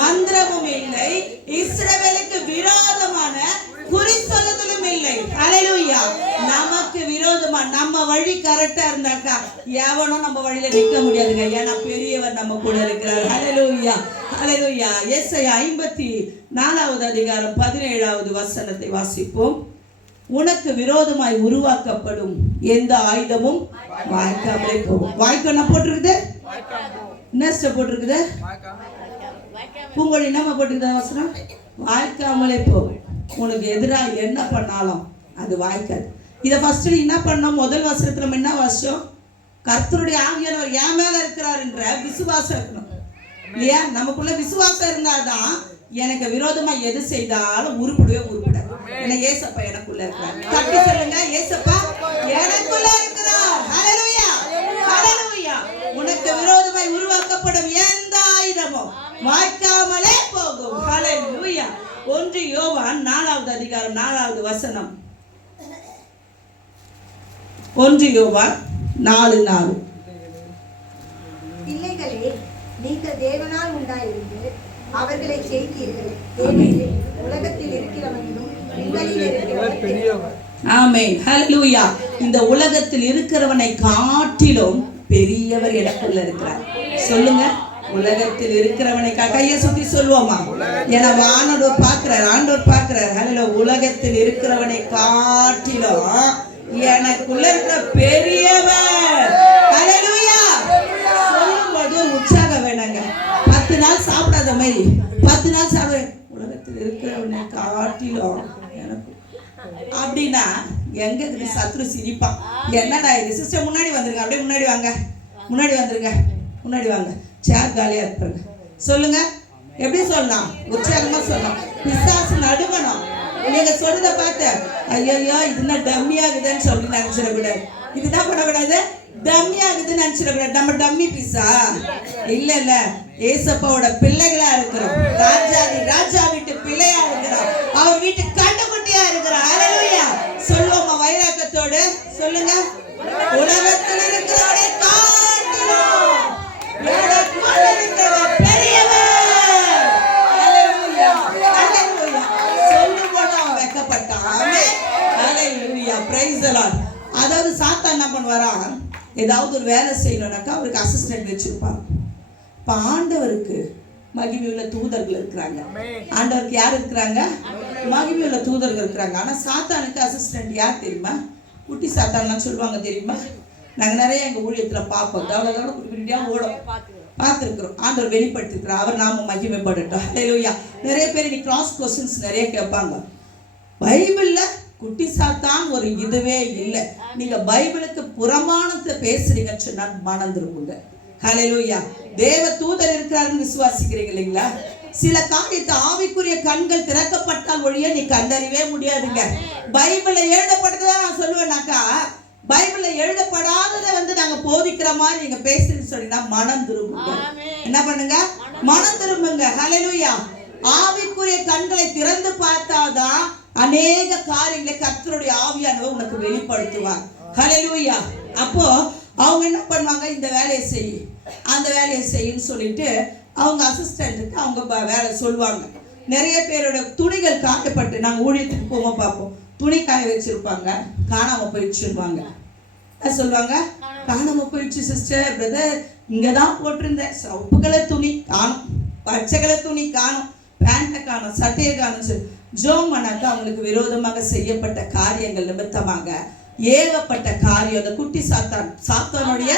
மந்திரமும் இல்லை, இஸ்ரவேலுக்கு விரோதமான குறி சொல்லுதலும் இல்லை. ஹல்லேலூயா. நமக்கு விரோதமா நம்ம வழி கரெக்டா இருந்தாக்கா எவனும் நம்ம வழியில நிக்க முடியாதுங்க. ஏன்னா பெரியவர் நம்ம கூட இருக்கிறார். ஹல்லேலூயா, ஹல்லேலூயா. ஏசாயா 54வது அதிகாரம் 17வது வசனத்தை வாசிப்போம். உனக்கு விரோதமாய் உருவாக்கப்படும் எந்த ஆயுதமும் வாய்க்காமலே போகும். வாய்க்கான போட்டிருக்குது, என்ன போட்டிருக்குது, பூங்கொழி என்னமா போட்டிருக்குது வசனம், வாய்க்காமலே போகும். உனக்கு எதிராக என்ன பண்ணாலும் அது வாய்க்காது. இதை ஃபர்ஸ்ட் என்ன பண்ணோம், முதல் வசனத்துல என்ன வாசம், கர்த்தருடைய ஆவியானவர் என் மேல இருக்கிறார் என்ற விசுவாசம் இருக்கணும் இல்லையா? நமக்குள்ள விசுவாசம் இருந்தாதான் எனக்கு விரோதமா எது செய்தாலும் உருப்படவே உருப்படாது. ஏன்னா ஏசப்பா எனக்குள்ள இருக்கிறார். தட்டி சொல்லுங்க, ஏசப்பா எனக்குள்ள இருக்கிறார். ஹல்லேலூயா, ஹல்லேலூயா. உனக்கு விரோதமாய் உருவாக்கப்படும் எந்த ஆயுதமும் வாய்க்காமலே போகும். ஹல்லேலூயா. 1 யோவான் 4வது அதிகாரம் 4வது வசனம். 1 யோவான் 4:4. பிள்ளைகளே, நீங்கள் தேவனால் உண்டாயிருந்து அவர்களை செய்தீர்கள். ஏனெனில் உலகத்தில் இருக்கிறவனும் உங்களில் இருக்கிறவன் பெரியவர். ஆமென், ஹல்லேலூயா. இந்த உலகத்தில் இருக்கிறவனை காட்டிலும் பெரியவர் எனக்குள்ள இருக்கிறார். சொல்லுங்க, உலகத்தில் இருக்கிறவனை கையை சுத்தி சொல்லுவோமா? ஏன்னா ஆண்டவர் பார்க்கிறார், ஆண்டவர் பார்க்கிறார். ஹல்லேலூயா. உலகத்தில் இருக்கிறவனை காட்டிலும் எனக்குள்ள இருக்கிற பெரியவர். ஹல்லேலூயா. சொல்லும்போது உற்சாகம் வேணாங்க. 10 நாள் சாப்பிடாத மாதிரி 10 நாள் சாப்பிட, உலகத்தில் இருக்கிறவனை காட்டிலும் எனக்கு அப்படின்னா எங்க இருக்குது? சத்ரு சிரிப்பான். என்னடா இது சிஸ்டர், முன்னாடி வந்துருங்க, அப்படியே முன்னாடி வாங்க, முன்னாடி வந்துருங்க, முன்னாடி வாங்க, சேர் காலியா இருப்பாங்க. சொல்லுங்க, எப்படி சொல்லலாம்? உற்சாகமா சொல்லலாம். பிசாசு நடுங்கணும். நீங்க சொல்றத பார்த்து ஐயோ இதுனா டம்மி ஆகுதுன்னு சொல்லி நினைச்சிடக்கூடாது. இதுதான் பண்ணக்கூடாது, டம்மி ஆகுதுன்னு நினைச்சிடக்கூடாது. நம்ம டம்மி பீஸா இல்ல இல்ல, ஏசப்பாவோட பிள்ளைகளா இருக்கிறோம். ராஜா வீட்டு பிள்ளையா இருக்கிறோம். அவர் வீட்டு கண்டுக்குட்டியா இருக்கிறோம். ஹல்லேலூயா. சொல்லுவோமா வைராக்கத்தோடு? சொல்லுங்க, உலகத்தில் இருக்கிறவரை காட்டிலும் எனக்குள் இருக்கிறவர் பெரியவர். ஹல்லேலூயா, ஹல்லேலூயா. சொல்லும்போது அவன் வெட்கப்பட்டான். ஆமென், ஹல்லேலூயா, பிரைஸ் தி லார்ட். அதாவது சாத்தான் என்ன பண்ணுவாராம், ஏதாவது ஒரு வேலை செய்யணும்னாக்கா அவருக்கு அசிஸ்டன்ட் வச்சிருப்பாங்க. இப்போ ஆண்டவருக்கு மகிமையுள்ள தூதர்கள் இருக்கிறாங்க. ஆண்டவருக்கு யார் இருக்கிறாங்க? மகிமையுள்ள தூதர்கள் இருக்கிறாங்க. ஆனால் சாத்தானுக்கு அசிஸ்டன்ட் யார் தெரியுமா? குட்டி சாத்தான்லாம் சொல்லுவாங்க தெரியுமா? நாங்கள் நிறைய எங்கள் ஊழியத்தில் பார்ப்போம். தவளை குட்டியாக ஓடும் பார்த்துருக்குறோம். ஆண்டவர் வெளிப்படுத்திருக்கிறோம். அவர் நாம மகிமைப்படட்டும். ஹல்லேலூயா. நிறைய பேர் இன்னைக்கு கிராஸ் கொஸ்டின்ஸ் நிறைய கேட்பாங்க. பைபிளில் குட்டி சாத்தான் ஒரு இதுவே இல்லை. நீங்க பைபிளுக்கு புறமானத்தை பேசுறீங்கன்னு சொன்னா மனம் திரும்புங்க. ஹல்லேலூயா. தேவ தூதர் இருக்கிறாருன்னு விசுவாசிக்கிறீங்க இல்லைங்களா? சில காரியத்தை ஆவிக்குரிய கண்கள் திறக்கப்பட்டால் ஒழிய நீ கண்டறியவே முடியாதுங்க. பைபிள்ல எழுதப்பட்டதான் நான் சொல்லுவேன்னாக்கா, பைபிள்ல எழுதப்படாததை வந்து நாங்க போதிக்கிற மாதிரி நீங்க பேசுறீங்கன்னு சொன்னீங்கன்னா மனம் திரும்புங்க. என்ன பண்ணுங்க? மனம் திரும்புங்க. ஹல்லேலூயா. ஆவிக்குரிய கண்களை திறந்து பார்த்தாதான் அநேக காரியங்களை கர்த்தருடைய ஆவியானவர் உனக்கு வெளிப்படுத்துவார். ஹல்லேலூயா. அப்போ அவங்க என்ன பண்ணுவாங்க, இந்த வேலையை செய் அந்த வேலையை செய்யுன்னு சொல்லிட்டு அவங்க அசிஸ்டண்ட்டுக்கு அவங்க வேலை சொல்லுவாங்க. நிறைய பேரோட துணிகள் காயப்பட்டு நாங்கள் ஊழியத்துக்கு போக பார்ப்போம், துணி காய வச்சிருப்பாங்க, காணாம போயிடுச்சுருவாங்க. சொல்லுவாங்க, காணாம போயிடுச்சு சிஸ்டர், பிரதர் இங்கே தான் போட்டிருந்தேன், சிவப்பு கலர் துணி காணும், பச்சை கலர் துணி காணும், பேண்ட்டை காணும், சட்டையை காணும் சொல்லி ஜோம் பண்ணாக்க அவங்களுக்கு விரோதமாக செய்யப்பட்ட காரியங்கள் நிமித்தமாக ஏகப்பட்ட காரியம் அந்த குட்டி சாத்தானுடைய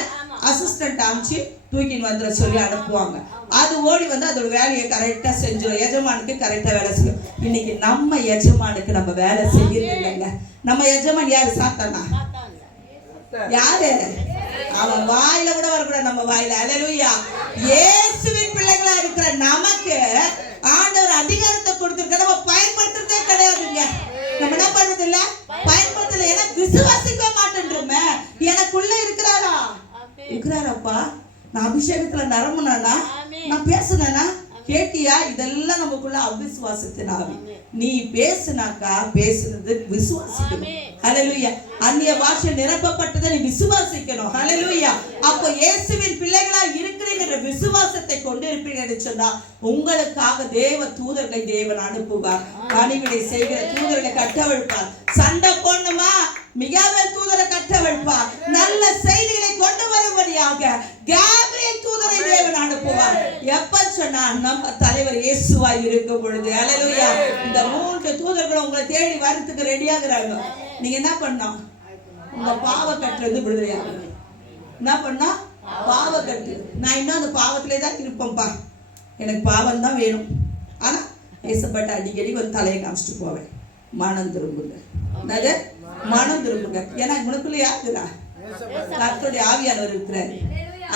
அசிஸ்டன்ட் அமைச்சு தூக்கின்னு வந்துட சொல்லி அனுப்புவாங்க. அது ஓடி வந்து அதோட வேலையை கரெக்டாக செஞ்சிடும், எஜமானுக்கு கரெக்டாக வேலை செய்யும். இன்னைக்கு நம்ம எஜமானுக்கு நம்ம வேலை செய்யறது இல்லைங்க. நம்ம எஜமான் யாரு? சாத்தானா? யாரு? அவன் வாயில கூட வரக்கூடாது நம்ம வாயில. அல்லேலூயா. இயேசுவின் பிள்ளைகளா இருக்கிற நமக்கு ஆண்டவர் அதிகாரத்தை கொடுத்திருக்க, நம்ம பயன்படுத்துறதே கிடையாதுங்க. நம்ம என்ன பண்றது இல்ல, பயன்படுத்தல. ஏன்னா விசுவாசிக்க மாட்டேன்றோமே. எனக்குள்ள இருக்கிறாரா? இருக்கிறாரப்பா. நான் அபிஷேகத்துல நிரம்புனா, நான் பேசுனேனா, கேட்டியா? இதெல்லாம் நமக்குள்ள அவிசுவாசத்தின் ஆவி. நீ பேசுனாக்கா பேசுனது விசுவாசிக்கணும். ஹல்லேலூயா. அந்நிய பாஷை நிரப்பப்பட்டதை நீ விசுவாசிக்கணும். ஹல்லேலூயா. அப்போ இயேசுவின் பிள்ளைகளா இருக்கிறீங்கிற விசுவாசத்தை கொண்டு இருப்பீங்கன்னு சொன்னா உங்களுக்காக தேவ தூதர்களை தேவன் அனுப்புவார். பணிவிடை செய்கிற தூதர்களை கட்டவிழ்ப்பார். சண்டை போடணுமா, மிகாவேல் தூதரை கட்டவிழ்ப்பார். நல்ல செய்திகளை கொண்டு வரும்படியாக கேப்ரியல் தூதரை தேவன் அனுப்புவார். எப்ப சொன்னா நம்ம தலைவர் இயேசுவாய் இருக்கும் பொழுது. அல்லேலூயா. இந்த 3 தூதர்களும் உங்களை தேடி வரதுக்கு ரெடியாகிறாங்க. நீங்க என்ன பண்ணணும்? உங்க பாவக்கட்டிலிருந்து விடுதலையாகணும். என்ன பண்ணா? பாவக்கட்டு. நான் இன்னும் அந்த பாவத்திலே தான் இருப்பேன்ப்பா, எனக்கு பாவம் தான் வேணும். ஆனா ஏசப்பட்ட அடிக்கடி ஒரு தலையை காமிச்சிட்டு போவேன், மனம் திரும்புங்க. என்னது? மனம் திரும்புங்க. ஏன்னா உனக்குள்ள யாருக்குறா? கர்த்தருடைய ஆவியானவர் இருக்கிறார்.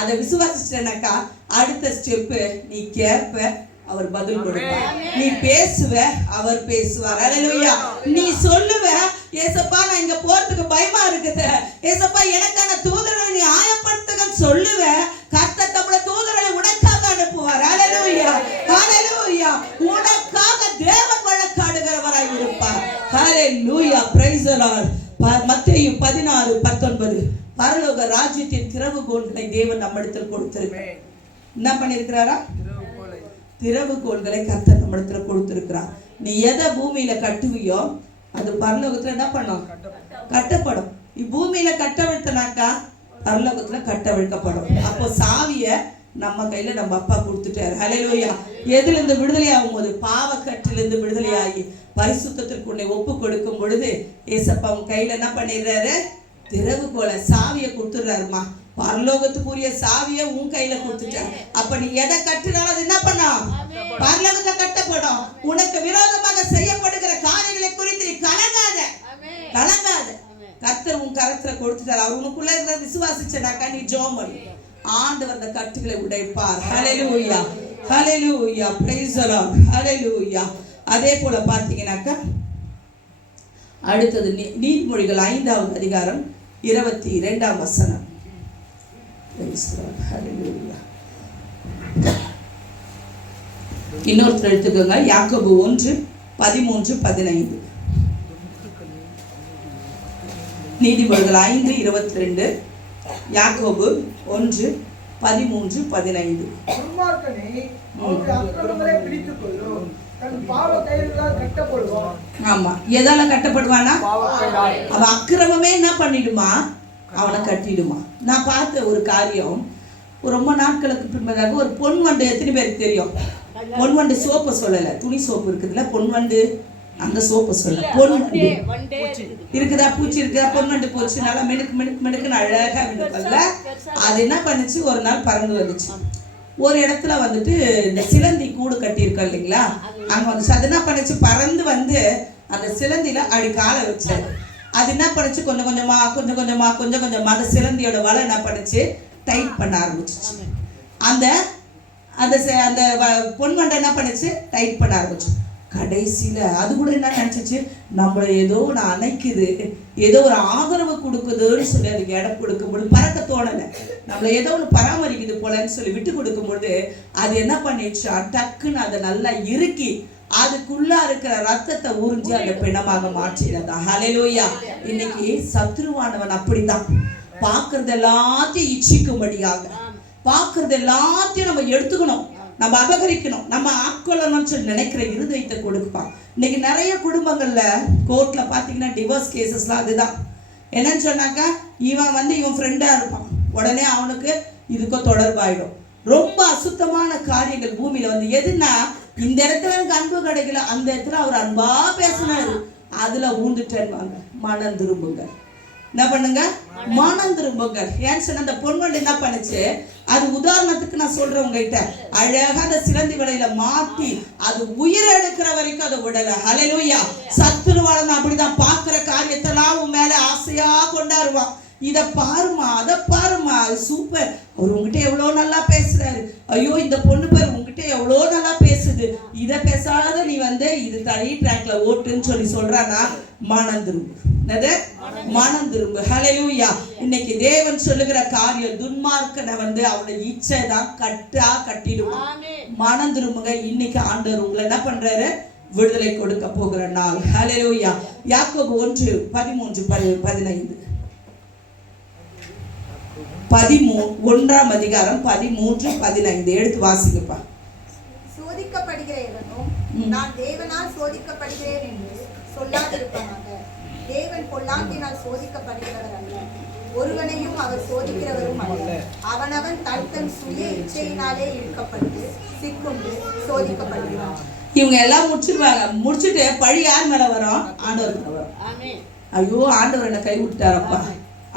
அதை விசுவாசிச்சேனாக்கா அடுத்த ஸ்டெப்பு நீ கேட்ப, அவர் பதில் கொடுப்பார். நீ பேசுவ, அவர் பேசுவார். அல்லேலூயா. நீ சொல்லுவ, ஏசப்பா நான் இங்க போறதுக்கு பயமா இருக்குது, ஏசப்பா எனக்கான தூதர்களை நீ ஆயப்படுத்துங்கன்னு சொல்லுவ. கர்த்தர் தம்முடைய தூதர்களை உனக்காக அனுப்புவார். அல்லேலூயா. அல்லேலூயா. உனக்காக தேவன் வழக்காடுகிறவராய் இருப்பார். ஹல்லேலூயா. Praise the lord. மத்தேயு 16:19 பரலோக ராஜ்யத்தின் திறவுகோல்களை தேவன் நம்மிடத்தில் கொடுத்திருக்கிறார். என்ன பண்ணிருக்கிறாரா? திறவுகோல்களை கர்த்தர் நம்மிடத்துல கொடுத்திருக்கிறார். நீ எதை பூமியில கட்டுவியோ அது பரலோகத்துல என்ன பண்ணும்? கட்டப்படும். பூமியில கட்டவிழ்த்தனாக்கா பரலோகத்துல கட்டவிழ்க்கப்படும். அப்போ சாவிய நம்ம கையில நம்ம அப்பா கொடுத்துட்டாரு. ஹல்லேலூயா. எதுல இருந்து விடுதலை ஆகும் போது? பாவக்கட்டிலிருந்து விடுதலையாகி பரிசுத்தத்திற்கு உன்னை ஒப்பு கொடுக்கும் பொழுது ஏசப்பா உன் கையில என்ன பண்ணிடுறாரு? திறவுகோலை சாவியை கொடுத்துடுறாருமா. பரலோகத்துக்குரிய சாவியை உன் கையில கொடுத்துட்டார். அப்ப நீ எதை கட்டினாலும் அது என்ன பண்ணும்? பரலோகத்துல கட்டப்படும். உனக்கு விரோதமாக செய்யப்படுகிற காரியங்களை குறித்து நீ கலங்காத. கர்த்தர் உன் கரத்துல கொடுத்துட்டார். அவர் உனக்குள்ள இருக்கிற விசுவாசிச்சனாக்கா நீ ஜெபம் பண்ணு, ஆண்டவர் அந்த கட்டுகளை உடைப்பார். ஹல்லேலூயா. ஹல்லேலூயா. Praise the Lord. ஹல்லேலூயா. அதே போல பாத்தீங்கன்னாக்கா அடுத்தது நீதிமொழிகள் 5வது அதிகாரம் 22ஆம் வசனம். இன்னொருத்தர் எடுத்துக்கோங்க. யாக்கோபு 1:13-15. நீதிமொழிகள் 5:22, யாக்கோபு 1:13-15. ஆமா, எதால கட்டப்படுவானா? அவன் அக்கிரமமே என்ன பண்ணிடுமா? அவனை கட்டிடுமா. நான் பார்த்த ஒரு காரியம், ரொம்ப நாட்களுக்கு பின்பதாக ஒரு பொன் வண்டு. எத்தனை பேருக்கு தெரியும்? பொன் வண்டு சோப்பை சொல்லல, துணி சோப்பு இருக்குதுல்ல, பொன் வண்டு அந்த சோப்பை சொல்ல. பொன் வண்டு இருக்குதா? பூச்சி இருக்குதா? பொன் வண்டு போச்சு, நல்லா மினுக்கு மினுக்கு மினுக்குன்னு அழகா மினுக்கல்ல. அது என்ன பண்ணுச்சு, ஒரு நாள் பறந்து வந்துச்சு. ஒரு இடத்துல வந்துட்டு இந்த சிலந்தி கூடு கட்டி இருக்கோம் இல்லைங்களா, அங்க வந்துச்சு. அது என்ன பண்ணுச்சு, பறந்து வந்து அந்த சிலந்தில அப்படி காலை வச்சாரு. அது என்ன பண்ணுச்சு, கொஞ்சம் கொஞ்சமா அந்த சிலந்தியோட வலை என்ன பண்ணுச்சு, டைட் பண்ண ஆரம்பிச்சிச்சு. அந்த அந்த அந்த பொன் வண்டை என்ன பண்ணுச்சு, டைட் பண்ண ஆரம்பிச்சு. கடைசியில அது கூட என்ன நினைச்சிச்சு, நம்மளை ஏதோ ஒன்று அணைக்குது, ஏதோ ஒரு ஆதரவு கொடுக்குதுன்னு சொல்லி அதுக்கு இடம் கொடுக்கும்போது பறக்க தோணலை. நம்மளை ஏதோ ஒன்று பராமரிக்குது போலன்னு சொல்லி விட்டு கொடுக்கும்போது அது என்ன பண்ணிடுச்சா, டக்குன்னு அதை நல்லா இறுக்கி அதுக்குள்ள இருக்கிற ரத்தத்தை உறிஞ்சி அந்த பிணமாக மாற்றினதா. ஹல்லேலூயா. இன்னைக்கு சத்ருவானவன் அப்படிதான் பார்க்கறது எல்லாத்தையும் இச்சிக்கும்படியாக, பார்க்கறது எல்லாத்தையும் நம்ம எடுத்துக்கணும், நம்ம அபகரிக்கணும், நம்ம ஆட்கொள்ளணும்னு சொல்லி நினைக்கிற இருதயத்தை கொடுப்பான். இன்னைக்கு நிறைய குடும்பங்கள்ல கோர்ட்ல பாத்தீங்கன்னா டிவோர்ஸ் கேசஸ்லாம் அதுதான். என்னன்னு சொன்னாக்கா, இவன் ஃப்ரெண்டா இருப்பான், உடனே அவனுக்கு இதுக்கோ தொடர்பாயிடும். ரொம்ப அசுத்தமான காரியங்கள் பூமியில வந்து எதுன்னா, இந்த இடத்துல எனக்கு அன்பு கிடைக்கல, அந்த இடத்துல அவர் அன்பா பேசினாரு, அதுல ஊந்துட்டேன்வாங்க. மனம் திரும்புங்க, என்ன பண்ணுங்க, மனம் திரும்புங்க. ஏன்னு சொன்ன அந்த பொன்வண்டு என்ன பண்ணுச்சு, அது உதாரணத்துக்கு நான் சொல்றேன் உங்ககிட்ட, அழகா அந்த சிலந்தி வலையில மாட்டி அது உயிர் எடுக்கிற வரைக்கும் அதை விடல. ஹல்லேலூயா. சத்துருவாளன் அப்படிதான் பார்க்கிற காரியத்தெல்லாம் உன் மேல ஆசையா கொண்டாடுவான். இதை பாருமா, அதை பாருமா, சூப்பர், அவர் உங்ககிட்ட எவ்வளோ நல்லா பேசுறாரு, ஐயோ இந்த பொண்ணு பேர் உங்ககிட்ட எவ்வளோ நல்லா பேசுது, இதை பேசாத நீ இது தனி ட்ராக்ல ஓட்டுன்னு சொல்லி சொல்றானா, மனம் திரும்பு. என்னது? மனம் திரும்பு. ஹல்லேலூயா. இன்னைக்கு தேவன் சொல்லுகிற காரியம், துன்மார்க்கனை அவனுடைய இச்சை தான் கட்டிடுவான். மனம் திரும்புங்க. இன்னைக்கு ஆண்டவர் உங்களை என்ன பண்றாரு, விடுதலை கொடுக்க போகிற நாள். ஹல்லேலூயா. யாக்கோபு 1:13-15 1ஆம் அதிகாரம் 13-15 எடுத்து வாசிங்கப்பா. சோதிக்கப்படுகிற எவனும் நான் தேவனால் சோதிக்கப்படுகிறேன் என்று சொல்லாதிருப்பானாக. தேவன் பொல்லாங்கினால் சோதிக்கப்படுகிறவர் அல்ல, ஒருவனையும் அவர் சோதிக்கிறவரும் அல்ல. அவனவன் தன் சுய இச்சையினாலே இழுக்கப்பட்டு சிக்குண்டு சோதிக்கப்படுகிறான். இவங்க எல்லாம் முடிச்சிருவாங்க. முடிச்சுட்டு பழி யார் மேல வரும்? ஆண்டவர் வரும். ஐயோ ஆண்டவர் என்ன கை விட்டாரப்பா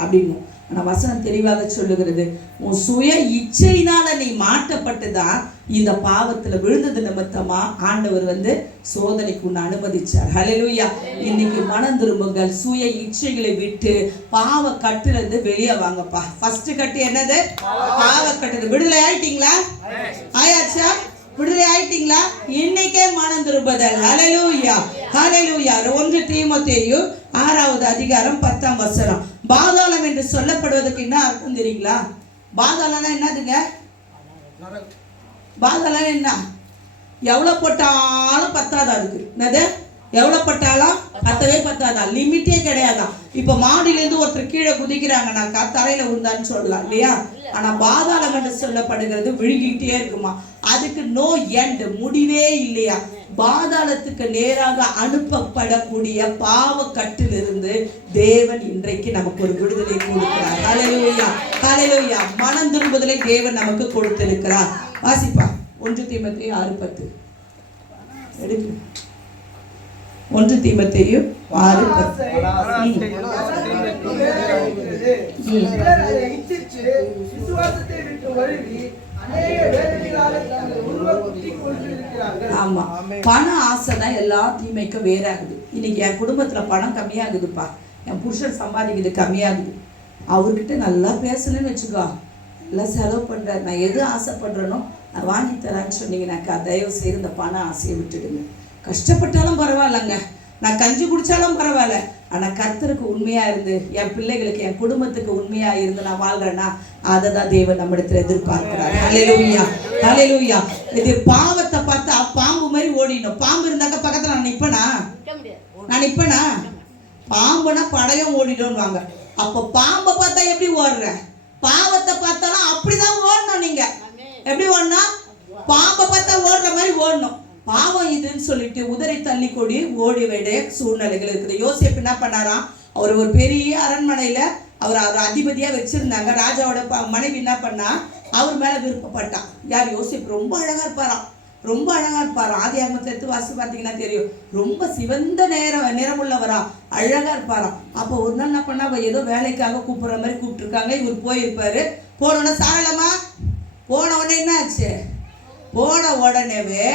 அப்படின்னு. ஆனால் வசனம் தெளிவாக சொல்லுகிறது, உன் சுய இச்சையினால நீ மாட்டப்பட்டுதான் இந்த பாவத்துல விழுந்தது நிமித்தமா ஆண்டவர் சோதனைக்கு உன்னை அனுமதிச்சார். ஹல்லேலூயா. இன்னைக்கு மனம் திரும்புங்கள், சுய இச்சைகளை விட்டு பாவ கட்டுறது வெளியே வாங்கப்பா. ஃபர்ஸ்ட் கட்டு என்னது? பாவ கட்டுறது. விடுதலை ஆயிட்டீங்களா? ஆயாச்சா? விடுதலை ஆயிட்டீங்களா? இன்னைக்கே மனம் திரும்புதல். ஹல்லேலூயா. ஹல்லேலூயா. 1 தீமோத்தேயு 6ஆவது அதிகாரம் 10ஆம் வசனம். பாதாளம் என்று சொல்லப்படுவதற்கு என்ன அர்த்தம் தெரியுங்களா? பாதாளம்னா என்னதுங்க? பாதாளம் என்ன? எவ்வளவு போட்டாலும் பத்தாதான் இருக்கு. என்னது? எவ்வளவு போட்டாலும் பத்தவே பத்தாதான், லிமிட்டே கிடையாதான். இப்ப மாடியிலிருந்து ஒருத்தர் கீழே குதிக்கிறாங்கன்னாக்கா தரையில விழுந்தான்னு சொல்லலாம் இல்லையா? ஆனா பாதாளம் என்று சொல்லப்படுகிறது விழுங்கிட்டே இருக்குமா, அதுக்கு நோ எண்ட், முடிவே இல்லையா. பாதாளத்துக்கு நேராக அனுப்பப்படக்கூடிய பாவ கட்டிலிருந்து தேவன் இன்றைக்கு நமக்கு ஒரு விடுதலை கொடுக்கிறார். ஹல்லேலூயா. ஹல்லேலூயா. மனம் திரும்புதலை தேவன் நமக்கு கொடுத்திருக்கிறார். வாசிப்பா 1 தீமோத்தேயு 6:10 எடுக்கு. 1 தீமோத்தேயு 6:10. ஆமா, பண ஆசை தான் எல்லா தீமைக்கும் வேறாகுது. இன்னைக்கு என் குடும்பத்துல பணம் கம்மியாகுதுப்பா, என் புருஷன் சம்பாதிக்குது கம்மியாகுது, அவர்கிட்ட நல்லா பேசணும்னு வச்சுக்கோ, நல்லா செலவு பண்றாரு, நான் எது ஆசைப்படுறேனோ நான் வாங்கி தரேன்னு சொன்னீங்கன்னாக்கா தயவு செய்து இந்த பண ஆசையை விட்டுடுங்க. கஷ்டப்பட்டாலும் பரவாயில்லைங்க, நான் கஞ்சி குடிச்சாலும் பரவாயில்ல, ஆனால் கர்த்தருக்கு உண்மையா இருந்து என் பிள்ளைகளுக்கு என் குடும்பத்துக்கு உண்மையா இருந்து நான் வாழ்றேன்னா அதை தான் தேவன் நம்மிடத்துல எதிர்பார்க்கிறார். ஹல்லேலூயா. ஹல்லேலூயா. இது பாவத்தை பார்த்தா பாம்பு மாதிரி ஓடிடும். பாம்பு இருந்தாக்க பக்கத்துல நான் நிப்பனா? பாம்புனா படையும் ஓடிடும் வாங்க. அப்போ பாம்பை பார்த்தா எப்படி ஓடுற? பாவத்தை பார்த்தாலும் அப்படிதான் ஓடணும். நீங்க எப்படி ஓடணும்? பாம்பை பார்த்தா ஓடுற மாதிரி ஓடணும். பாவம் இதுன்னு சொல்லிட்டு உதறி தள்ளி கொடி ஓடி வேண்டிய சூழ்நிலைகள் இருக்குது. யோசேப்பு என்ன பண்ணாராம், அவர் ஒரு பெரிய அரண்மனையில அவர் அதிபதியா வச்சிருந்தாங்க. ராஜாவோட மனைவி என்ன பண்ணா, அவர் மேல விருப்பப்பட்டான். யார்? யோசேப்பு. ரொம்ப அழகா இருப்பாராம், ரொம்ப அழகா இருப்பாராம். ஆதியாகமத்துல எடுத்து வாசி பார்த்தீங்கன்னா தெரியும், ரொம்ப சிவந்த நிறமுள்ளவரா, அழகா இருப்பாராம். அப்போ ஒரு நாள் என்ன பண்ணா, ஏதோ வேலைக்காக கூப்பிடுற மாதிரி கூப்பிட்டுருக்காங்க. இவர் போயிருப்பாரு. போனோடனே சாரலமா போன உடனே என்ன ஆச்சு? போன உடனேவே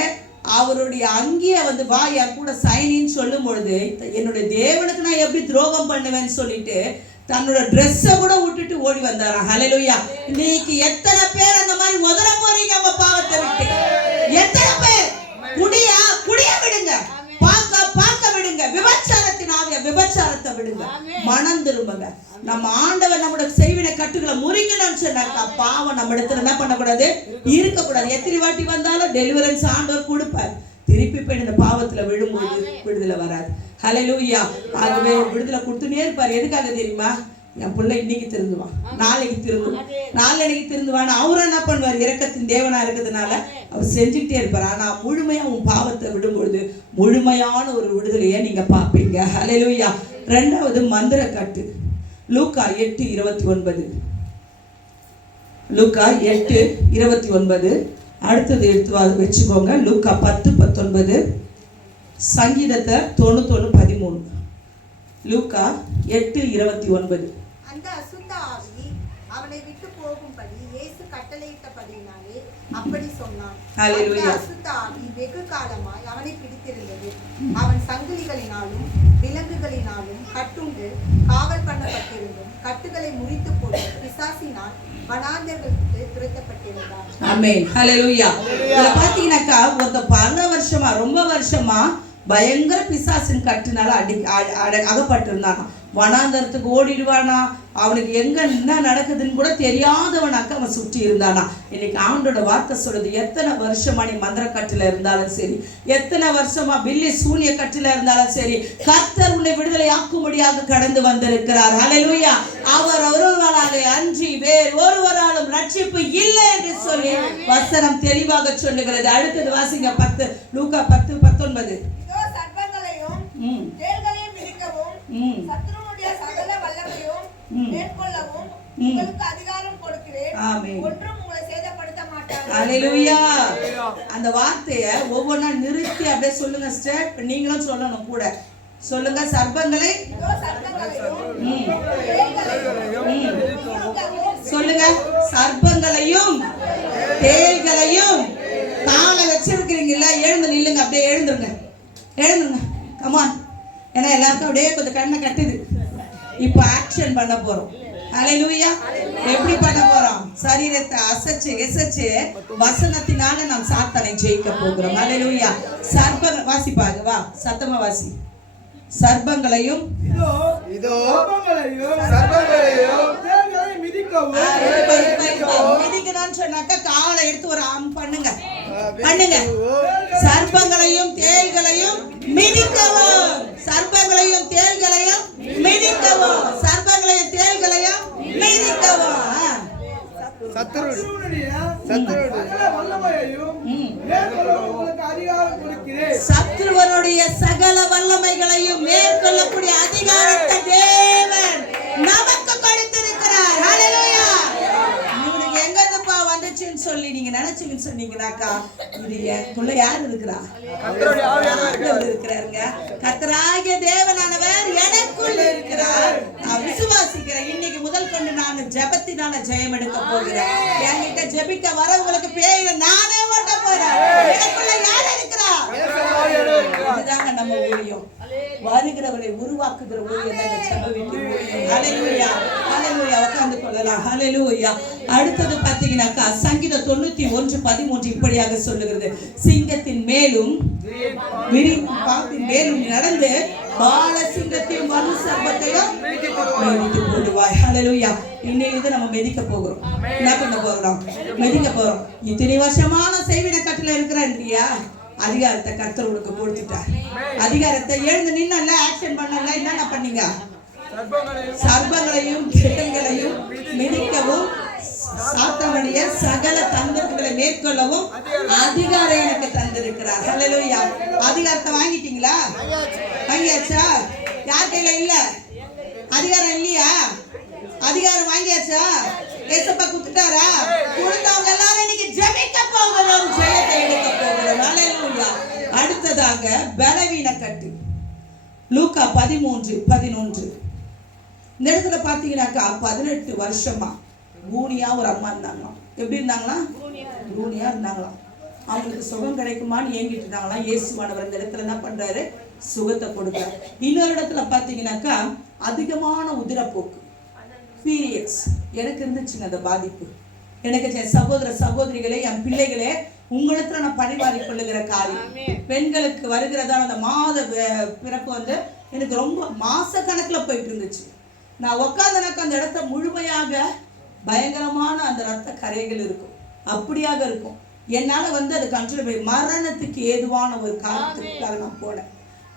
அவருடைய அங்கேயே வா என் கூட சைனின்னு சொல்லும் பொழுது, என்னுடைய தேவனுக்கு நான் எப்படி துரோகம் பண்ணுவேன்னு சொல்லிட்டு தன்னோட ட்ரெஸ்ஸை கூட விட்டுட்டு ஓடி வந்தாராம். ஹல்லேலூயா. இன்னைக்கு எத்தனை பேர் அந்த மாதிரி உதற போறீங்க உங்க பாவத்தை விட்டு? எத்தனை பேர்? குடியா விடுங்க. விடுங்க, மனம் திரும்புங்க. நம்ம ஆண்டவர் நம்முடைய செய்வினை கட்டுகளை முறிக்கணும்னு சொன்னாக்கா பாவம் நம்ம இடத்துல என்ன பண்ணக்கூடாது, இருக்கக்கூடாது. எத்தனை வாட்டி வந்தாலும் டெலிவரன்ஸ் ஆண்டவர் கொடுப்பார். திருப்பி போய் இந்த பாவத்துல விழும்போது விடுதலை வராது. ஹல்லேலூயா. ஆகவே விடுதலை கொடுத்துனே இருப்பார். எதுக்காக தெரியுமா? என் பிள்ளை இன்னைக்கு திருந்துவான், நாளைக்கு திருந்துவான், நாளைக்கு திருந்துவான். அவரும் என்ன பண்ணுவார்? இரக்கத்தின் தேவனா இருக்கிறதுனால அவர் செஞ்சுக்கிட்டே இருப்பார். ஆனா முழுமையா உன் பாவத்தை விடும்பொழுது முழுமையான ஒரு விடுதலையை நீங்க பார்ப்பீங்க. ஹல்லேலூயா. ரெண்டாவது மந்திர கட்டு. லூக்கா 8:29. லூக்கா 8:29. அடுத்தது எடுத்து வச்சுக்கோங்க. லூக்கா 10:19. சங்கீதத்தை 91:13. லூக்கா 8:29. அந்த அசுத்த ஆவி அவனை விட்டு போகும்படி இயேசு கட்டளையிட்டபடியினாலே அப்படி சொன்னான். அந்த அசுத்த ஆவி வெகு காலமாய் அவனை பிடித்திருந்தது. அவன் சங்கிலிகளினாலும் விலங்குகளினாலும் கட்டுண்டு காவல் பண்ணப்பட்டிருந்தும் கட்டுகளை முறித்து போட்டு பிசாசினால் வனாந்தரங்களுக்கு துரத்தப்பட்டிருந்தான். ஆமென். ஹல்லேலூயா. இத பாத்தீங்கன்னாக்கா பல வருஷமா, ரொம்ப வருஷமா பயங்கர பிசாசின் கட்டுனால அகப்பட்டிருந்தானா. வனாந்தரத்துக்கு ஓடிடுவானா, அவனுக்கு எங்க என்ன நடக்குதுன்னு கூட தெரியாதவனாக்க அவன் சுற்றி இருந்தானா. இன்னைக்கு ஆண்டோட வார்த்தை சொல்லுது, எத்தனை வருஷமா நீ மந்திர கட்டுல இருந்தாலும் சரி, எத்தனை வருஷமா பில்லி சூனிய கட்டுல இருந்தாலும் சரி, கர்த்தர் உன்னை விடுதலை ஆக்கும்படியாக கடந்து வந்திருக்கிறார். ஹல்லேலூயா. அவர் ஒருவராலே அன்றி வேறு ஒருவராலும் ரட்சிப்பு இல்லை என்று சொல்லி வசனம் தெளிவாக சொல்லுகிறது. அடுத்தது வாசிங்க. லூக்கா 10:19. தேள்களையும் மிதிக்கவும் சத்துருவுடைய சகல வல்லமையும் மேற்கொள்ளவும் உங்களுக்கு அதிகாரம் கொடுக்கிறேன். ஒன்றும் உங்களை சேதப்படுத்த மாட்டாது. ஹல்லேலூயா. அந்த வார்த்தையை ஒவ்வொன்றா நிறுத்தி அப்படியே சொல்லுங்க சிஸ்டர். நீங்களும் சொல்லணும் கூட. சொல்லுங்க. சர்ப்பங்களை சொல்லுங்க. சர்ப்பங்களையும் தேள்களையும் காலை வச்சிருக்கிறீங்களா, எழுந்து நில்லுங்க. அப்படியே எழுந்துருங்க, எழுந்துருங்க. கமான். ஏன்னா எல்லாருக்கும் அப்படியே கொஞ்சம் கண்ணை கட்டுது. இப்போ ஆக்ஷன் பண்ண போறோம். ஹல்லேலூயா. எப்படி பண்ண போறோம்? சரீரத்தை அசைச்சு வசனத்தினால நாம் சாத்தானை ஜெயிக்க போகிறோம். ஹல்லேலூயா. சர்ப்பங்கள் வாசிப்பாங்க. வா, சத்தமா வாசி. சர்ப்பங்களையும் மிதிக்கணும்னு சொன்னாக்க காலை எடுத்து ஒரு பண்ணுங்க. சர்ப்பங்களையும் தேள்களையும் மிதிக்கவும், சர்ப்பங்களையும் தேள்களையும் மிதிக்கவும், சர்ப்பங்களையும் தேள்களையும் மிதிக்கவும். சத்ருவனுடைய சகல வல்லமைகளையும் மேற்கொள்ளக்கூடிய அதிகாரத்தை தேவன் நமக்கு கொடுத்திருக்கிறார். ஹல்லேலூயா. இவனுக்கு எங்க இருந்துப்பா வந்துச்சுன்னு சொல்லி நீங்க நினைச்சீங்கன்னு சொன்னீங்கன்னாக்கா, இது எனக்குள்ள யார் இருக்கிறா? இருக்கிறாருங்க. கர்த்தராகிய தேவனானவர் எனக்குள்ள இருக்கிறார். நான் விசுவாசிக்கிறேன். இன்னைக்கு முதல் கொண்டு நான் ஜெபத்தினால ஜெயம் எடுக்க போகிறேன். என்கிட்ட ஜெபிக்க வரவங்களுக்கு பேரை நானே ஓட்ட போறேன். எனக்குள்ள யார் இருக்கிறா? இதுதாங்க நம்ம ஊழியம். வருகிறவரை உருவாக்குகிற ஊழியம் தான் ஜெப வீட்டின் ஊழியம். ஹல்லேலூயா. ஹல்லேலூயா. உட்கார்ந்து கொள்ளலாம். ஹல்லேலூயா. அடுத்தது பாத்தீங்கன்னாக்கா சங்கீதம் 91:13 இப்படியாக சொல்லுகிறது. சிங்கத்தின் மேலும் பாம்பின் மேலும் நடந்து பால சிங்கத்தையும் மனு சர்ப்பத்தையும் மிதித்து போடுவாய். ஹல்லேலூயா. இன்னைக்கு நம்ம மிதிக்க போகிறோம். என்ன பண்ண போகிறோம்? மிதிக்க போறோம். இத்தனை வருஷமான செய்வினை கட்டுல இருக்கிறான்றியா, அதிகாரத்தை கர்த்தர் உனக்கு கொடுத்துட்டார். அதிகாரத்தை எழுந்து நின்னல, ஆக்ஷன் பண்ணல. என்னென்ன பண்ணீங்க? சர்ப்பங்களையும் தேள்களையும் மிதிக்கவும், சாத்தானுடைய சகல தந்திரங்களை மேற்கொள்ளவும் அதிகாரம் எனக்கு தந்திருக்கிறார். ஹல்லேலூயா. அதிகாரத்தை வாங்கிட்டீங்களா? வாங்கியாச்சா? யார் கையில இல்ல அதிகாரம்? இல்லையா? அதிகாரம் வாங்கியாச்சா? ஏசப்பா கொடுத்துட்டாரா? கொடுத்தவங்க எல்லாரும் இன்னைக்கு ஜெபிக்க போகிறோம், ஜெயத்தை எடுக்க போகிறோம். ஹல்லேலூயா. அடுத்ததாக பலவீன கட்டு. லூக்கா 13:11. இந்த இடத்துல பாத்தீங்கன்னாக்கா 18 வருஷமா கூனியா ஒரு அம்மா இருந்தாங்களாம். எப்படி இருந்தாங்களாம்? கூனியா இருந்தாங்களாம். அவங்களுக்கு சுகம் கிடைக்குமான்னு ஏங்கிட்டு இருந்தாங்களாம். இயேசுவானவர் இந்த இடத்துல என்ன பண்றாரு? சுகத்தை கொடுக்கிறார். இன்னொரு இடத்துல பாத்தீங்கன்னாக்கா அதிகமான உதிரப்போக்கு, பீரியட்ஸ் எனக்கு இருந்துச்சுங்க. அந்த பாதிப்பு எனக்கு என் சகோதர சகோதரிகளே, என் பிள்ளைகளே உங்களுக்கு நான் பரிமாறிக் கொள்ளுகிற காரியம். பெண்களுக்கு வருகிறதான அந்த மாத பிறப்பு வந்து எனக்கு ரொம்ப மாச கணக்குல போயிட்டு இருந்துச்சு. நான் உக்காந்தனாக்க அந்த இடத்த முழுமையாக பயங்கரமான அந்த ரத்த கரைகள் இருக்கும், அப்படியாக இருக்கும். என்னால் வந்து அது கண்ட்ரோல் பண்ணி மரணத்துக்கு ஏதுவான ஒரு காரணத்துக்காக நான் போனேன்.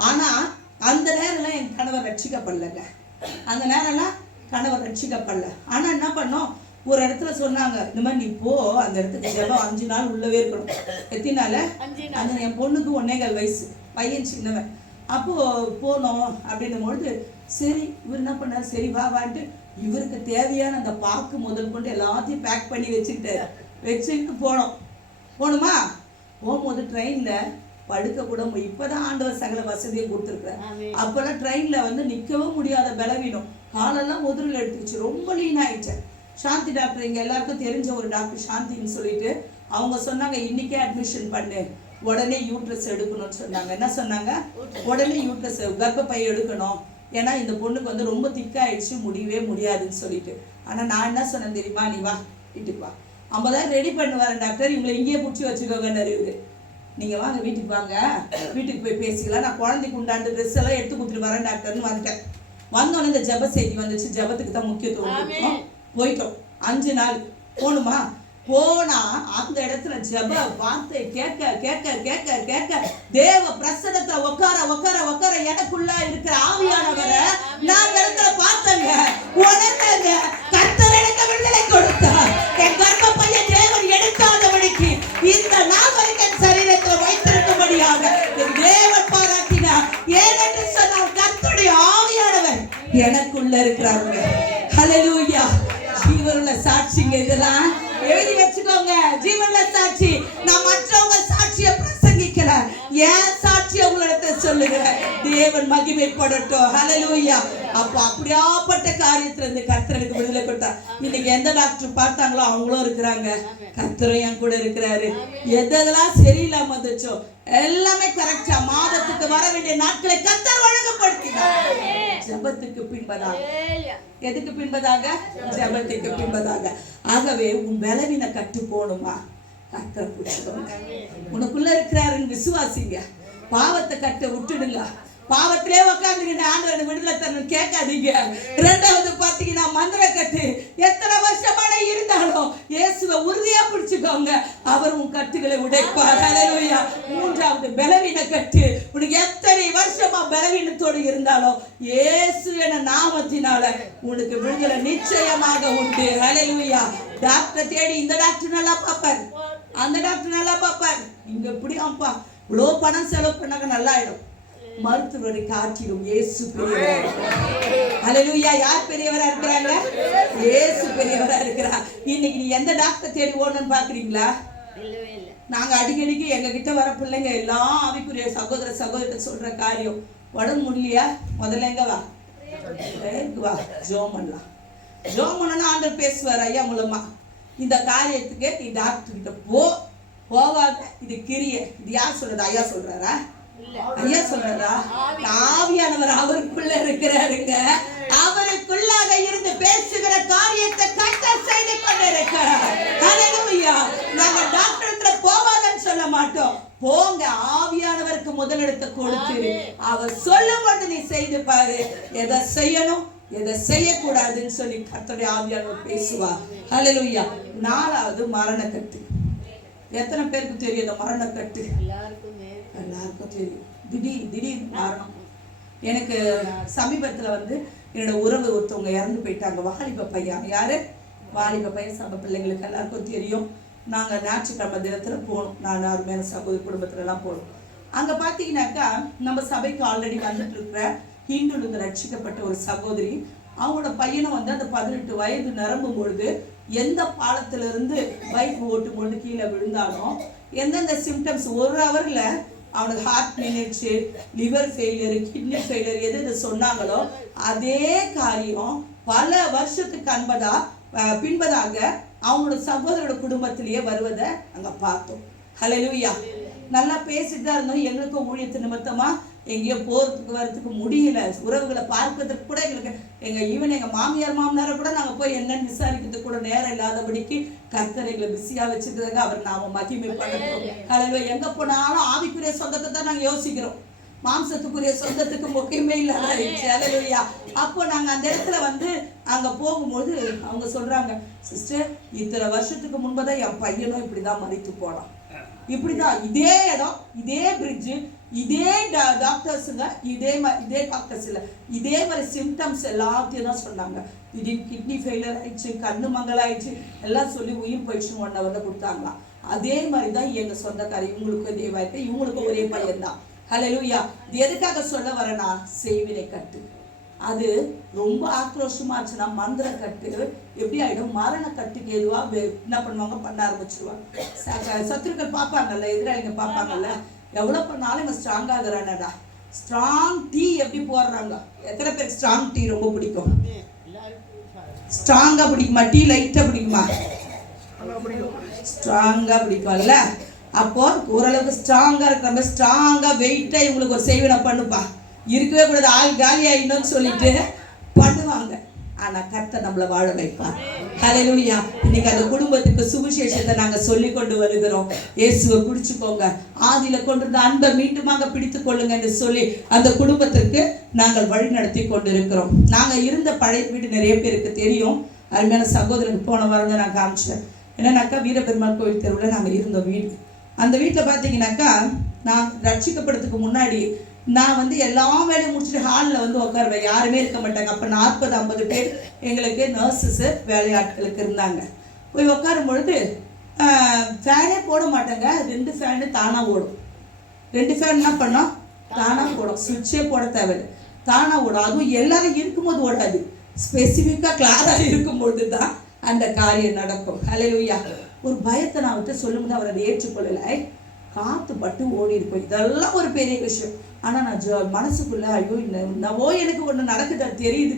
ஆனால் அந்த நேரம்லாம் என் கணவர் ரட்சிக்கப்படலைங்க. அந்த நேரம்லாம் கணவர் ரட்சிக்கப்படல. ஆனால் என்ன பண்ணோம், ஒரு இடத்துல சொன்னாங்க, இந்த மாதிரி நீ போ அந்த இடத்துக்கு ஜெபம் 5 நாள் உள்ளவே இருக்கணும். எத்தினால அந்த என் பொண்ணுக்கு 1.25 வயசு, பையன் சின்னவன். அப்போது போனோம் அப்படின்னும் பொழுது சரி இவர் என்ன பண்ணார், சரி வா வான்ட்டு இவருக்கு தேவையான அந்த பாக்கு முதல் கொண்டு எல்லாத்தையும் பேக் பண்ணி வச்சுக்கிட்டு போகணுமா. போகும்போது ட்ரெயினில் படுக்க கூட இப்போதான் ஆண்டவர் சகல வசதியை கொடுத்துருக்குறார். அப்போல்லாம் ட்ரெயினில் வந்து நிற்கவும் முடியாத பலவீனம், காலெல்லாம் உதிரில் எடுத்துக்கிச்சு, ரொம்ப லீன் ஆயிடுச்சேன். சாந்தி டாக்டர், இங்கே எல்லாருக்கும் தெரிஞ்ச ஒரு டாக்டர் சாந்தின்னு சொல்லிட்டு அவங்க சொன்னாங்க, இன்னைக்கே அட்மிஷன் பண்ணு, உடனே யூட்ரஸ் எடுக்கணும்னு சொன்னாங்க. என்ன சொன்னாங்க, உடனே யூட்ரஸ் கர்ப்பப்பை எடுக்கணும், ஏன்னா இந்த பொண்ணுக்கு வந்து ரொம்ப திக்காயிடுச்சு, முடியவே முடியாதுன்னு சொல்லிட்டு. ஆனால் நான் என்ன சொன்னேன் தெரியுமா, நீ வா வீட்டுக்கு வா, 50,000 ரெடி பண்ணுவாரன் டாக்டர், இவங்களை இங்கேயே பிடிச்சி வச்சுக்கோங்கன்னு அறிவுது. நீங்கள் வாங்க வீட்டுக்கு வாங்க, வீட்டுக்கு போய் பேசிக்கலாம், நான் குழந்தைக்கு உண்டாண்டு ட்ரெஸ் எல்லாம் எடுத்து கொடுத்துட்டு வரேன் டாக்டர்னு வந்துட்டேன். வந்தோடனே இந்த ஜெப செய்தி வந்துச்சு, ஜெபத்துக்கு தான் முக்கியத்துவம் கொடுத்தோம். போயிட்டோம். 5 நாள் போகணுமா. போனா அந்த இடத்துல ஜெப வார்த்தை கேட்க கேட்க கேட்க கேட்க தேவ பிரசன்னத்துல உட்கார எனக்குள்ள இருக்கிற ஆவியானவரை நான் இடத்துல பார்த்தேங்க, உணர்ந்தேங்க. கர்த்தர் எனக்கு விடுதலை கொடுத்தார். என் கர்ப்ப பையன் தேவன் எடுக்காதபடிக்கு இந்த நாள் வரைக்கும் என் சரீரத்துல வைத்திருக்கும்படியாக தேவன் பாராட்டினார். ஏனென்று சொன்னால் கர்த்தருடைய ஆவியானவர் எனக்குள்ள இருக்கிறாங்க. ஹல்லேலூயா. ஜீவனுள்ள சாட்சிங்க, இதெல்லாம் எழுதி வச்சுக்கோங்க. ஜீவனுள்ள சாட்சி. நான் மற்றவங்க சாட்சியை பிரசங்கிக்கல, ஏன் சாட்சியை உங்களிடத்தை சொல்லுகிறேன். தேவன் மகிமைப்படட்டும். ஹல்லேலூயா. அப்போ அப்படியாப்பட்ட காரியத்துல இருந்து கர்த்தர் எனக்கு விடுதலை கொடுத்தார். இன்னைக்கு எந்த டாக்டர் பார்த்தாங்களோ அவங்களும் இருக்கிறாங்க, கர்த்தரும் என் கூட இருக்கிறாரு. எதெல்லாம் சரியில்லாம வந்துச்சோ எல்லாமே கரெக்டா மாதத்துக்கு வர வேண்டிய நாட்களை கர்த்தர் வழங்கப்படுத்தினார். ஜெபத்துக்கு பின்பதாக. எதுக்கு பின்பதாக? ஜெபத்துக்கு பின்பதாக. ஆகவே உன் பலவீன கட்டு போகணுமா, கர்த்தரை பிடிச்சுக்கோங்க. உனக்குள்ள இருக்கிறாருன்னு விசுவாசிங்க. பாவத்தை கட்ட விட்டுடுங்க. பாவத்திலே உட்காந்துக்கிட்டு ஆண்டவன் விடுதலை தரணும் கேட்காதீங்க. 2வது பார்த்தீங்கன்னா மந்திர கட்டு. எத்தனை வருஷமான இருந்தாலும் இயேசுவை உறுதியா பிடிச்சுக்கோங்க, அவர் உன் கட்டுகளை உடைப்பார். ஹல்லேலூயா. 3வது பலவீன கட்டு. உனக்கு எத்தனை வருஷமா பலவீனத்தோடு இருந்தாலும் இயேசு என நாமத்தினால உனக்கு விடுதலை நிச்சயமாக உண்டு. ஹல்லேலூயா. டாக்டரை தேடி இந்த டாக்டர் நல்லா பார்ப்பார், அந்த டாக்டர் நல்லா பார்ப்பார். இங்க எப்படியாப்பா இவ்வளோ பணம் செலவு பண்ணாங்க நல்லாயிடும். மருத்துவரை காட்டிடும் இயேசு பெரியவர். ஹல்லேலூயா. யார் பெரியவரா இருக்கிறாங்க? இயேசு பெரியவரா இருக்கிறார். இன்னைக்கு நீ எந்த டாக்டர் தேடி ஓடணும்னு பாக்குறீங்களா? நாங்க அடிக்கடிக்கு எங்க கிட்ட வர பிள்ளைங்க எல்லாம் ஆவிக்குரிய சகோதரத்தை சொல்ற காரியம், உடம்பு முடியலையா முதல்ல எங்க வா, வா ஜோம் பண்ணலாம். ஜோம் பண்ணனா ஆண்டவர் பேசுவார் ஐயா மூலமா. இந்த காரியத்துக்கு நீ டாக்டர் கிட்ட போவாத, இது கிரிய. இது யார் சொல்றது? ஐயா சொல்றாரா? ஐயா சொல்றதா? ஆவியானவர் அவருக்குள்ள இருக்கிறாருங்க. அவருக்குள்ளாக இருந்து பேசுகிற காரியத்தை கர்த்தர் செய்து கொண்டிருக்கிறார். ஹல்லேலூயா. நாங்க டாக்டர்கிட்ட போவாதன்னு சொல்ல மாட்டோம். போங்க, ஆவியானவருக்கு முதலிடத்தை கொடுத்து அவர் சொல்லும்போது நீ செய்து பாரு. எதை செய்யணும் எதை செய்யக்கூடாதுன்னு சொல்லி கர்த்தருடைய ஆவியானவர் பேசுவார். ஹல்லேலூயா. 4வது மரணக்கட்டு. எத்தனை பேருக்கு தெரியும் இந்த மரணக்கட்டு? எல்லாருக்கும் தெரியும். திடீர் மரணம். எனக்கு சமீபத்தில் வந்து என்னோட உறவு ஒருத்தவங்க இறந்து போயிட்டாங்க. வாலிப பையன். யாரு? வாலிப பையன். சபை பிள்ளைங்களுக்கு எல்லாருக்கும் தெரியும். நாங்கள் ஞாயிற்றுக்கிழமை தினத்தில் போகணும். நான் அருமையான சகோதரி குடும்பத்துலலாம் போகணும். அங்கே பார்த்தீங்கன்னாக்கா நம்ம சபைக்கு ஆல்ரெடி வந்துட்டு இருக்கிற ஹிந்துலுக்கு ரட்சிக்கப்பட்ட ஒரு சகோதரி, அவங்களோட பையனும் வந்து அந்த 18 வயது நிரம்பும் பொழுது எந்த பாலத்திலிருந்து பைக் ஓட்டும் பொழுது கீழே விழுந்தாலும் எந்தெந்த சிம்டம்ஸ் 1 ஹவரில் அவனுக்கு ஹார்ட் நின்றுச்சு, லிவர் ஃபெயிலியர், கிட்னி ஃபெயிலியர் எது சொன்னாங்களோ அதே காரியம் பல வருஷத்துக்கு பின்பதாக அவங்களோட சகோதரோட குடும்பத்திலேயே வருவதை அங்கே பார்த்தோம். ஹல்லேலூயா. நல்லா பேசிட்டு தான் இருந்தோம். எங்களுக்கும் ஊழியத்து நிமித்தமா எங்கேயோ போகிறதுக்கு வரதுக்கு முடியல. உறவுகளை பார்க்கறதுக்கு கூட எங்களுக்கு எங்கள் மாமியார் மாமனாரை கூட நாங்கள் போய் என்னன்னு விசாரிக்கிறதுக்கு கூட நேரம் இல்லாதபடிக்கு கர்த்தர் எங்களை பிஸியாக வச்சுக்கிறதுக்கு அவர் நாம மகிமை பண்ணட்டும். காலையில் எங்கே போனாலும் ஆவிக்குரிய சொந்தத்தை தான் நாங்கள் யோசிக்கிறோம், மாம்சத்துக்குரிய சொந்தத்துக்கு முக்கியமே இல்லாத. அப்போ நாங்கள் அந்த இடத்துல அங்கே போகும்போது அவங்க சொல்கிறாங்க, சிஸ்டர் இத்தனை வருஷத்துக்கு முன்பதான் என் பையனும் இப்படி தான் மறித்து போனான், இப்படி தான் இதே இடம், இதே பிரிட்ஜு, இதே டாக்டர்ஸுங்க, இதே டாக்டர்ஸ் இல்லை, இதே மாதிரி சிம்டம்ஸ் எல்லாத்தையும் தான் சொன்னாங்க. திடீர்னு கிட்னி ஃபெயிலியர் ஆயிடுச்சு, கண்ணு மங்கலாயிடுச்சு, எல்லாம் சொல்லி உயிர் போயிடுச்சு 1 hour கொடுத்தாங்களாம். அதே மாதிரி தான் எங்கள் சொந்தக்காரி, இவங்களுக்கும் இதே மாதிரி, இவங்களுக்கும் ஒரே பையன் தான். ஹல்லேலூயா. இது எதுக்காக சொல்ல வரேன்னா, செய்வினை கட்டு அது ரொம்ப ஆக்ரோஷமா இருந்துச்சுன்னா மந்திர கட்டு எப்படி ஆகிடும், மரண கட்டுக்கு எதுவாக என்ன பண்ணுவாங்க, பண்ண ஆரம்பிச்சிருவாங்க. சத்துருக்கள் பார்ப்பாங்கல்ல, எதிராளிங்க பார்ப்பாங்கல்ல, எவ்வளோ பண்ணாலும் இவன் ஸ்ட்ராங் ஆகுறானடா. ஸ்ட்ராங் டீ எப்படி போடுறாங்க, எத்தனை பேருக்கு ஸ்ட்ராங் டீ ரொம்ப பிடிக்கும்? ஸ்ட்ராங்காக பிடிக்குமா? டீ லைட்டாக பிடிக்குமா? ஸ்ட்ராங்காக பிடிக்கும்ல. அப்போ ஓரளவுக்கு ஸ்ட்ராங்காக இருக்கிற மாதிரி ஸ்ட்ராங்காக வெயிட்டாக இவங்களுக்கு ஒரு செய்வினை பண்ணுப்பா, இருக்கவே கூடாது, ஆள் காலி ஆகிடணும்னு சொல்லிட்டு பண்ணுவாங்க. ஆனால் கர்த்தர் நம்மளை வாழ வைப்பார். ஹல்லேலூயா. இன்னைக்கு அந்த குடும்பத்துக்கு சுவிசேஷத்தை நாங்கள் சொல்லி கொண்டு வருகிறோம். இயேசுவை பிடிச்சுக்கோங்க, ஆதியில் கொண்டிருந்த அன்பை மீண்டுமாக பிடித்து கொள்ளுங்க என்று சொல்லி அந்த குடும்பத்திற்கு நாங்கள் வழி நடத்தி கொண்டு இருக்கிறோம். நாங்கள் இருந்த பழைய வீடு நிறைய பேருக்கு தெரியும். அருமையான சகோதரனுக்கு போன வாரங்க நான் காமிச்சேன். என்னன்னாக்கா வீரபெருமாள் கோவில் தெருவில் நாங்கள் இருந்த வீடு. அந்த வீட்டில் பார்த்தீங்கன்னாக்கா நான் ரட்சிக்கப்படுறதுக்கு முன்னாடி நான் எல்லா வேலையும் முடிச்சுட்டு ஹாலில் உட்காருவேன், யாருமே இருக்க மாட்டாங்க. அப்போ 40-50 பேர் எங்களுக்கு நர்சஸ் வேலையாட்களுக்கு இருந்தாங்க. போய் உட்காரும் பொழுது ஃபேனே போட மாட்டாங்க, 2 ஃபேனு தானாக ஓடும். 2 ஃபேன் என்ன பண்ணோம், தானாக ஓடும், சுவிட்சே போட தேவையில்லை, தானாக ஓடும். அதுவும் எல்லாரும் இருக்கும்போது ஓடாது, ஸ்பெசிஃபிக்காக கிளாராக இருக்கும்பொழுது தான் அந்த காரியம் நடக்கும். ஹல்லேலூயா. ஒரு பயத்தை நான் சொல்லும்போது அவர் அதை ஏற்றுக்கொள்ளலை, காற்று பட்டு ஓடி இருக்கும். இதெல்லாம் ஒரு பெரிய விஷயம். ஆனால் நான் மனசுக்குள்ளே ஐயோ என்னவோ எனக்கு ஒன்று நடக்குது, தெரியுது,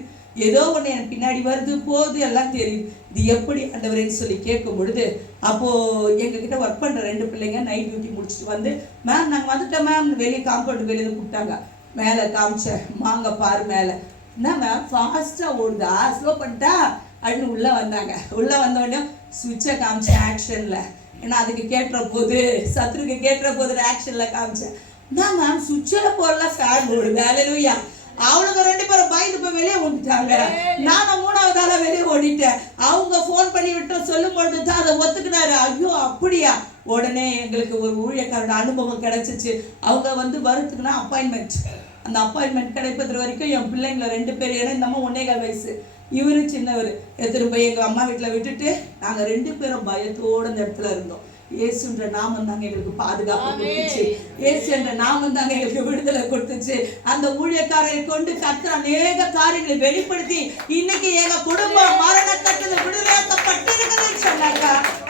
ஏதோ ஒன்று எனக்கு பின்னாடி வருது போகுது எல்லாம் தெரியுது, இது எப்படி ஆண்டவரேன்னு சொல்லி கேட்கும் பொழுது, அப்போது எங்ககிட்ட ஒர்க் பண்ணுற 2 பிள்ளைங்க நைட் டியூட்டி முடிச்சுட்டு மேம் நாங்கள் வந்துட்டோம் மேம், வெளியே காம்பவுண்ட் வெளியே கூப்பிட்டாங்க. மேலே காமிச்சேன், வாங்க பாரு மேலே. என்ன மேம் ஃபாஸ்ட்டாக ஓடுதா, ஸ்லோ பண்ணிட்டா அப்படின்னு உள்ளே வந்தாங்க. உள்ளே வந்தோடனே சுவிட்சை காமிச்சேன் ஆக்ஷனில். ஏன்னா அதுக்கு கேட்டுற போது, சத்ருக்கு கேட்டுற போது ஆக்ஷனில் காமிச்சேன். நான் மேம் சுவிட்சில் போடல, ஃபேன் ஓடுது. ஹல்லேலூயா. அவளுங்க 2 பேரும் பயந்து போய் வெளியே ஓடிட்டாங்க. நானும் 3வது ஆளா வெளியே ஓடிட்டேன். அவங்க ஃபோன் பண்ணி விட்டு சொல்லும் பொழுது தான் அதை ஒத்துக்கினாரு. ஐயோ அப்படியா. உடனே எங்களுக்கு ஒரு ஊழியக்காரோட அனுபவம் கிடைச்சிச்சு. அவங்க வரத்துக்குன்னா அப்பாயின்மெண்ட், அந்த அப்பாயின்மெண்ட் கிடைப்பது வரைக்கும் என் பிள்ளைங்களை 2 பேர், ஏன்னா இந்த அம்மா 1.25 வயசு, இவரு சின்னவர், எடுத்துட்டு போய் எங்கள் அம்மா வீட்டில் விட்டுட்டு நாங்கள் 2 பேரும் பயத்தோடு அந்த இடத்துல இருந்தோம். இயேசுன்ற நாமம் தாங்க எங்களுக்கு பாதுகாப்பு கொடுத்துச்சு, இயேசு என்ற நாமம் தாங்க எங்களுக்கு விடுதலை கொடுத்துச்சு. அந்த ஊழியக்காரரை கொண்டு கர்த்தர் அநேக காரியங்களை வெளிப்படுத்தி இன்னைக்கு எங்க குடும்பம் மரண கட்டத்தில் விடுதலையாக்கப்பட்டிருக்குதுன்னு சொன்னாங்க.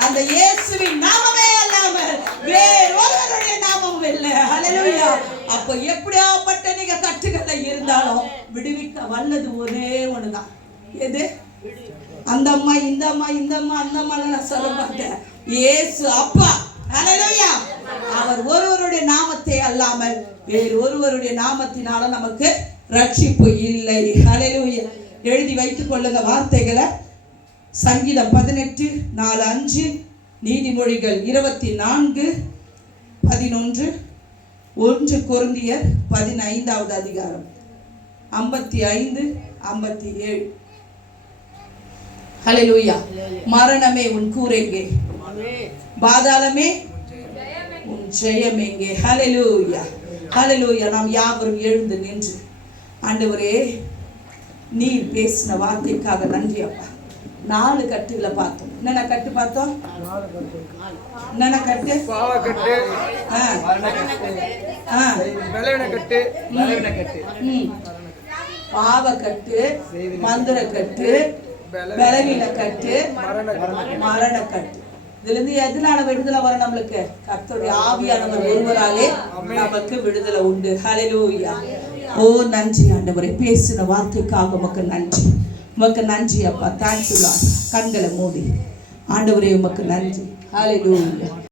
அந்த இயேசுவின் நாமமே அல்லாமல் வேறொருவருடைய நாமம் இல்லை. ஹல்லேலூயா. அப்போ எப்படியாப்பட்ட நீங்க கட்டுகள்ல இருந்தாலும் விடுவிக்க வல்லது ஒரே ஒண்ணுதான். எது? அந்த அம்மா இந்த அம்மா இந்த அம்மா அந்த அம்மா நான் சொல்ல மாட்டேன், இயேசு அப்பா. ஹல்லேலூயா. அவர் ஒருவருடைய நாமத்தை அல்லாமல் வேறு ஒருவருடைய நாமத்தினால நமக்கு ரட்சிப்பு இல்லை. ஹல்லேலூயா. எழுதி வைத்துக் கொள்ளுங்க வார்த்தைகளை. சங்கீதம் 18:4-5, நீதிமொழிகள் 24:11, 1 கொரிந்தியர் 15வது அதிகாரம் 55-57. ஹல்லேலூயா. மரணமே உன் கூரெங்கே, பாதாளமே உன் ஜெயம் எங்கே. ஹல்லேலூயா. ஹல்லேலூயா. நாம் யாவரும் எழுந்து நின்று, ஆண்டவரே நீர் பேசின வார்த்தைக்காக நன்றி அப்பா. 4 கட்டுகளை பார்த்தோம். என்னென்ன கட்டு பார்த்தோம்? என்னென்ன கட்டு? பாவக்கட்டு, பாவக்கட்டு, மந்திரக்கட்டு, பலவீனக்கட்டு, மரணக்கட்டு. இதுல இருந்து எதனால விடுதலை வர? நம்மளுக்கு கர்த்தருடைய ஆவியானவர் ஒருவராலே நமக்கு விடுதலை உண்டு. ஹல்லேலூயா. ஓ நன்றி ஆண்டவரே, பேசின வார்த்தைக்காக உமக்கு நன்றி. உமக்கு நன்றி அப்பா. Thank you Lord. கண்களை மூடி ஆண்டவரே உமக்கு நன்றி. ஹல்லேலூயா.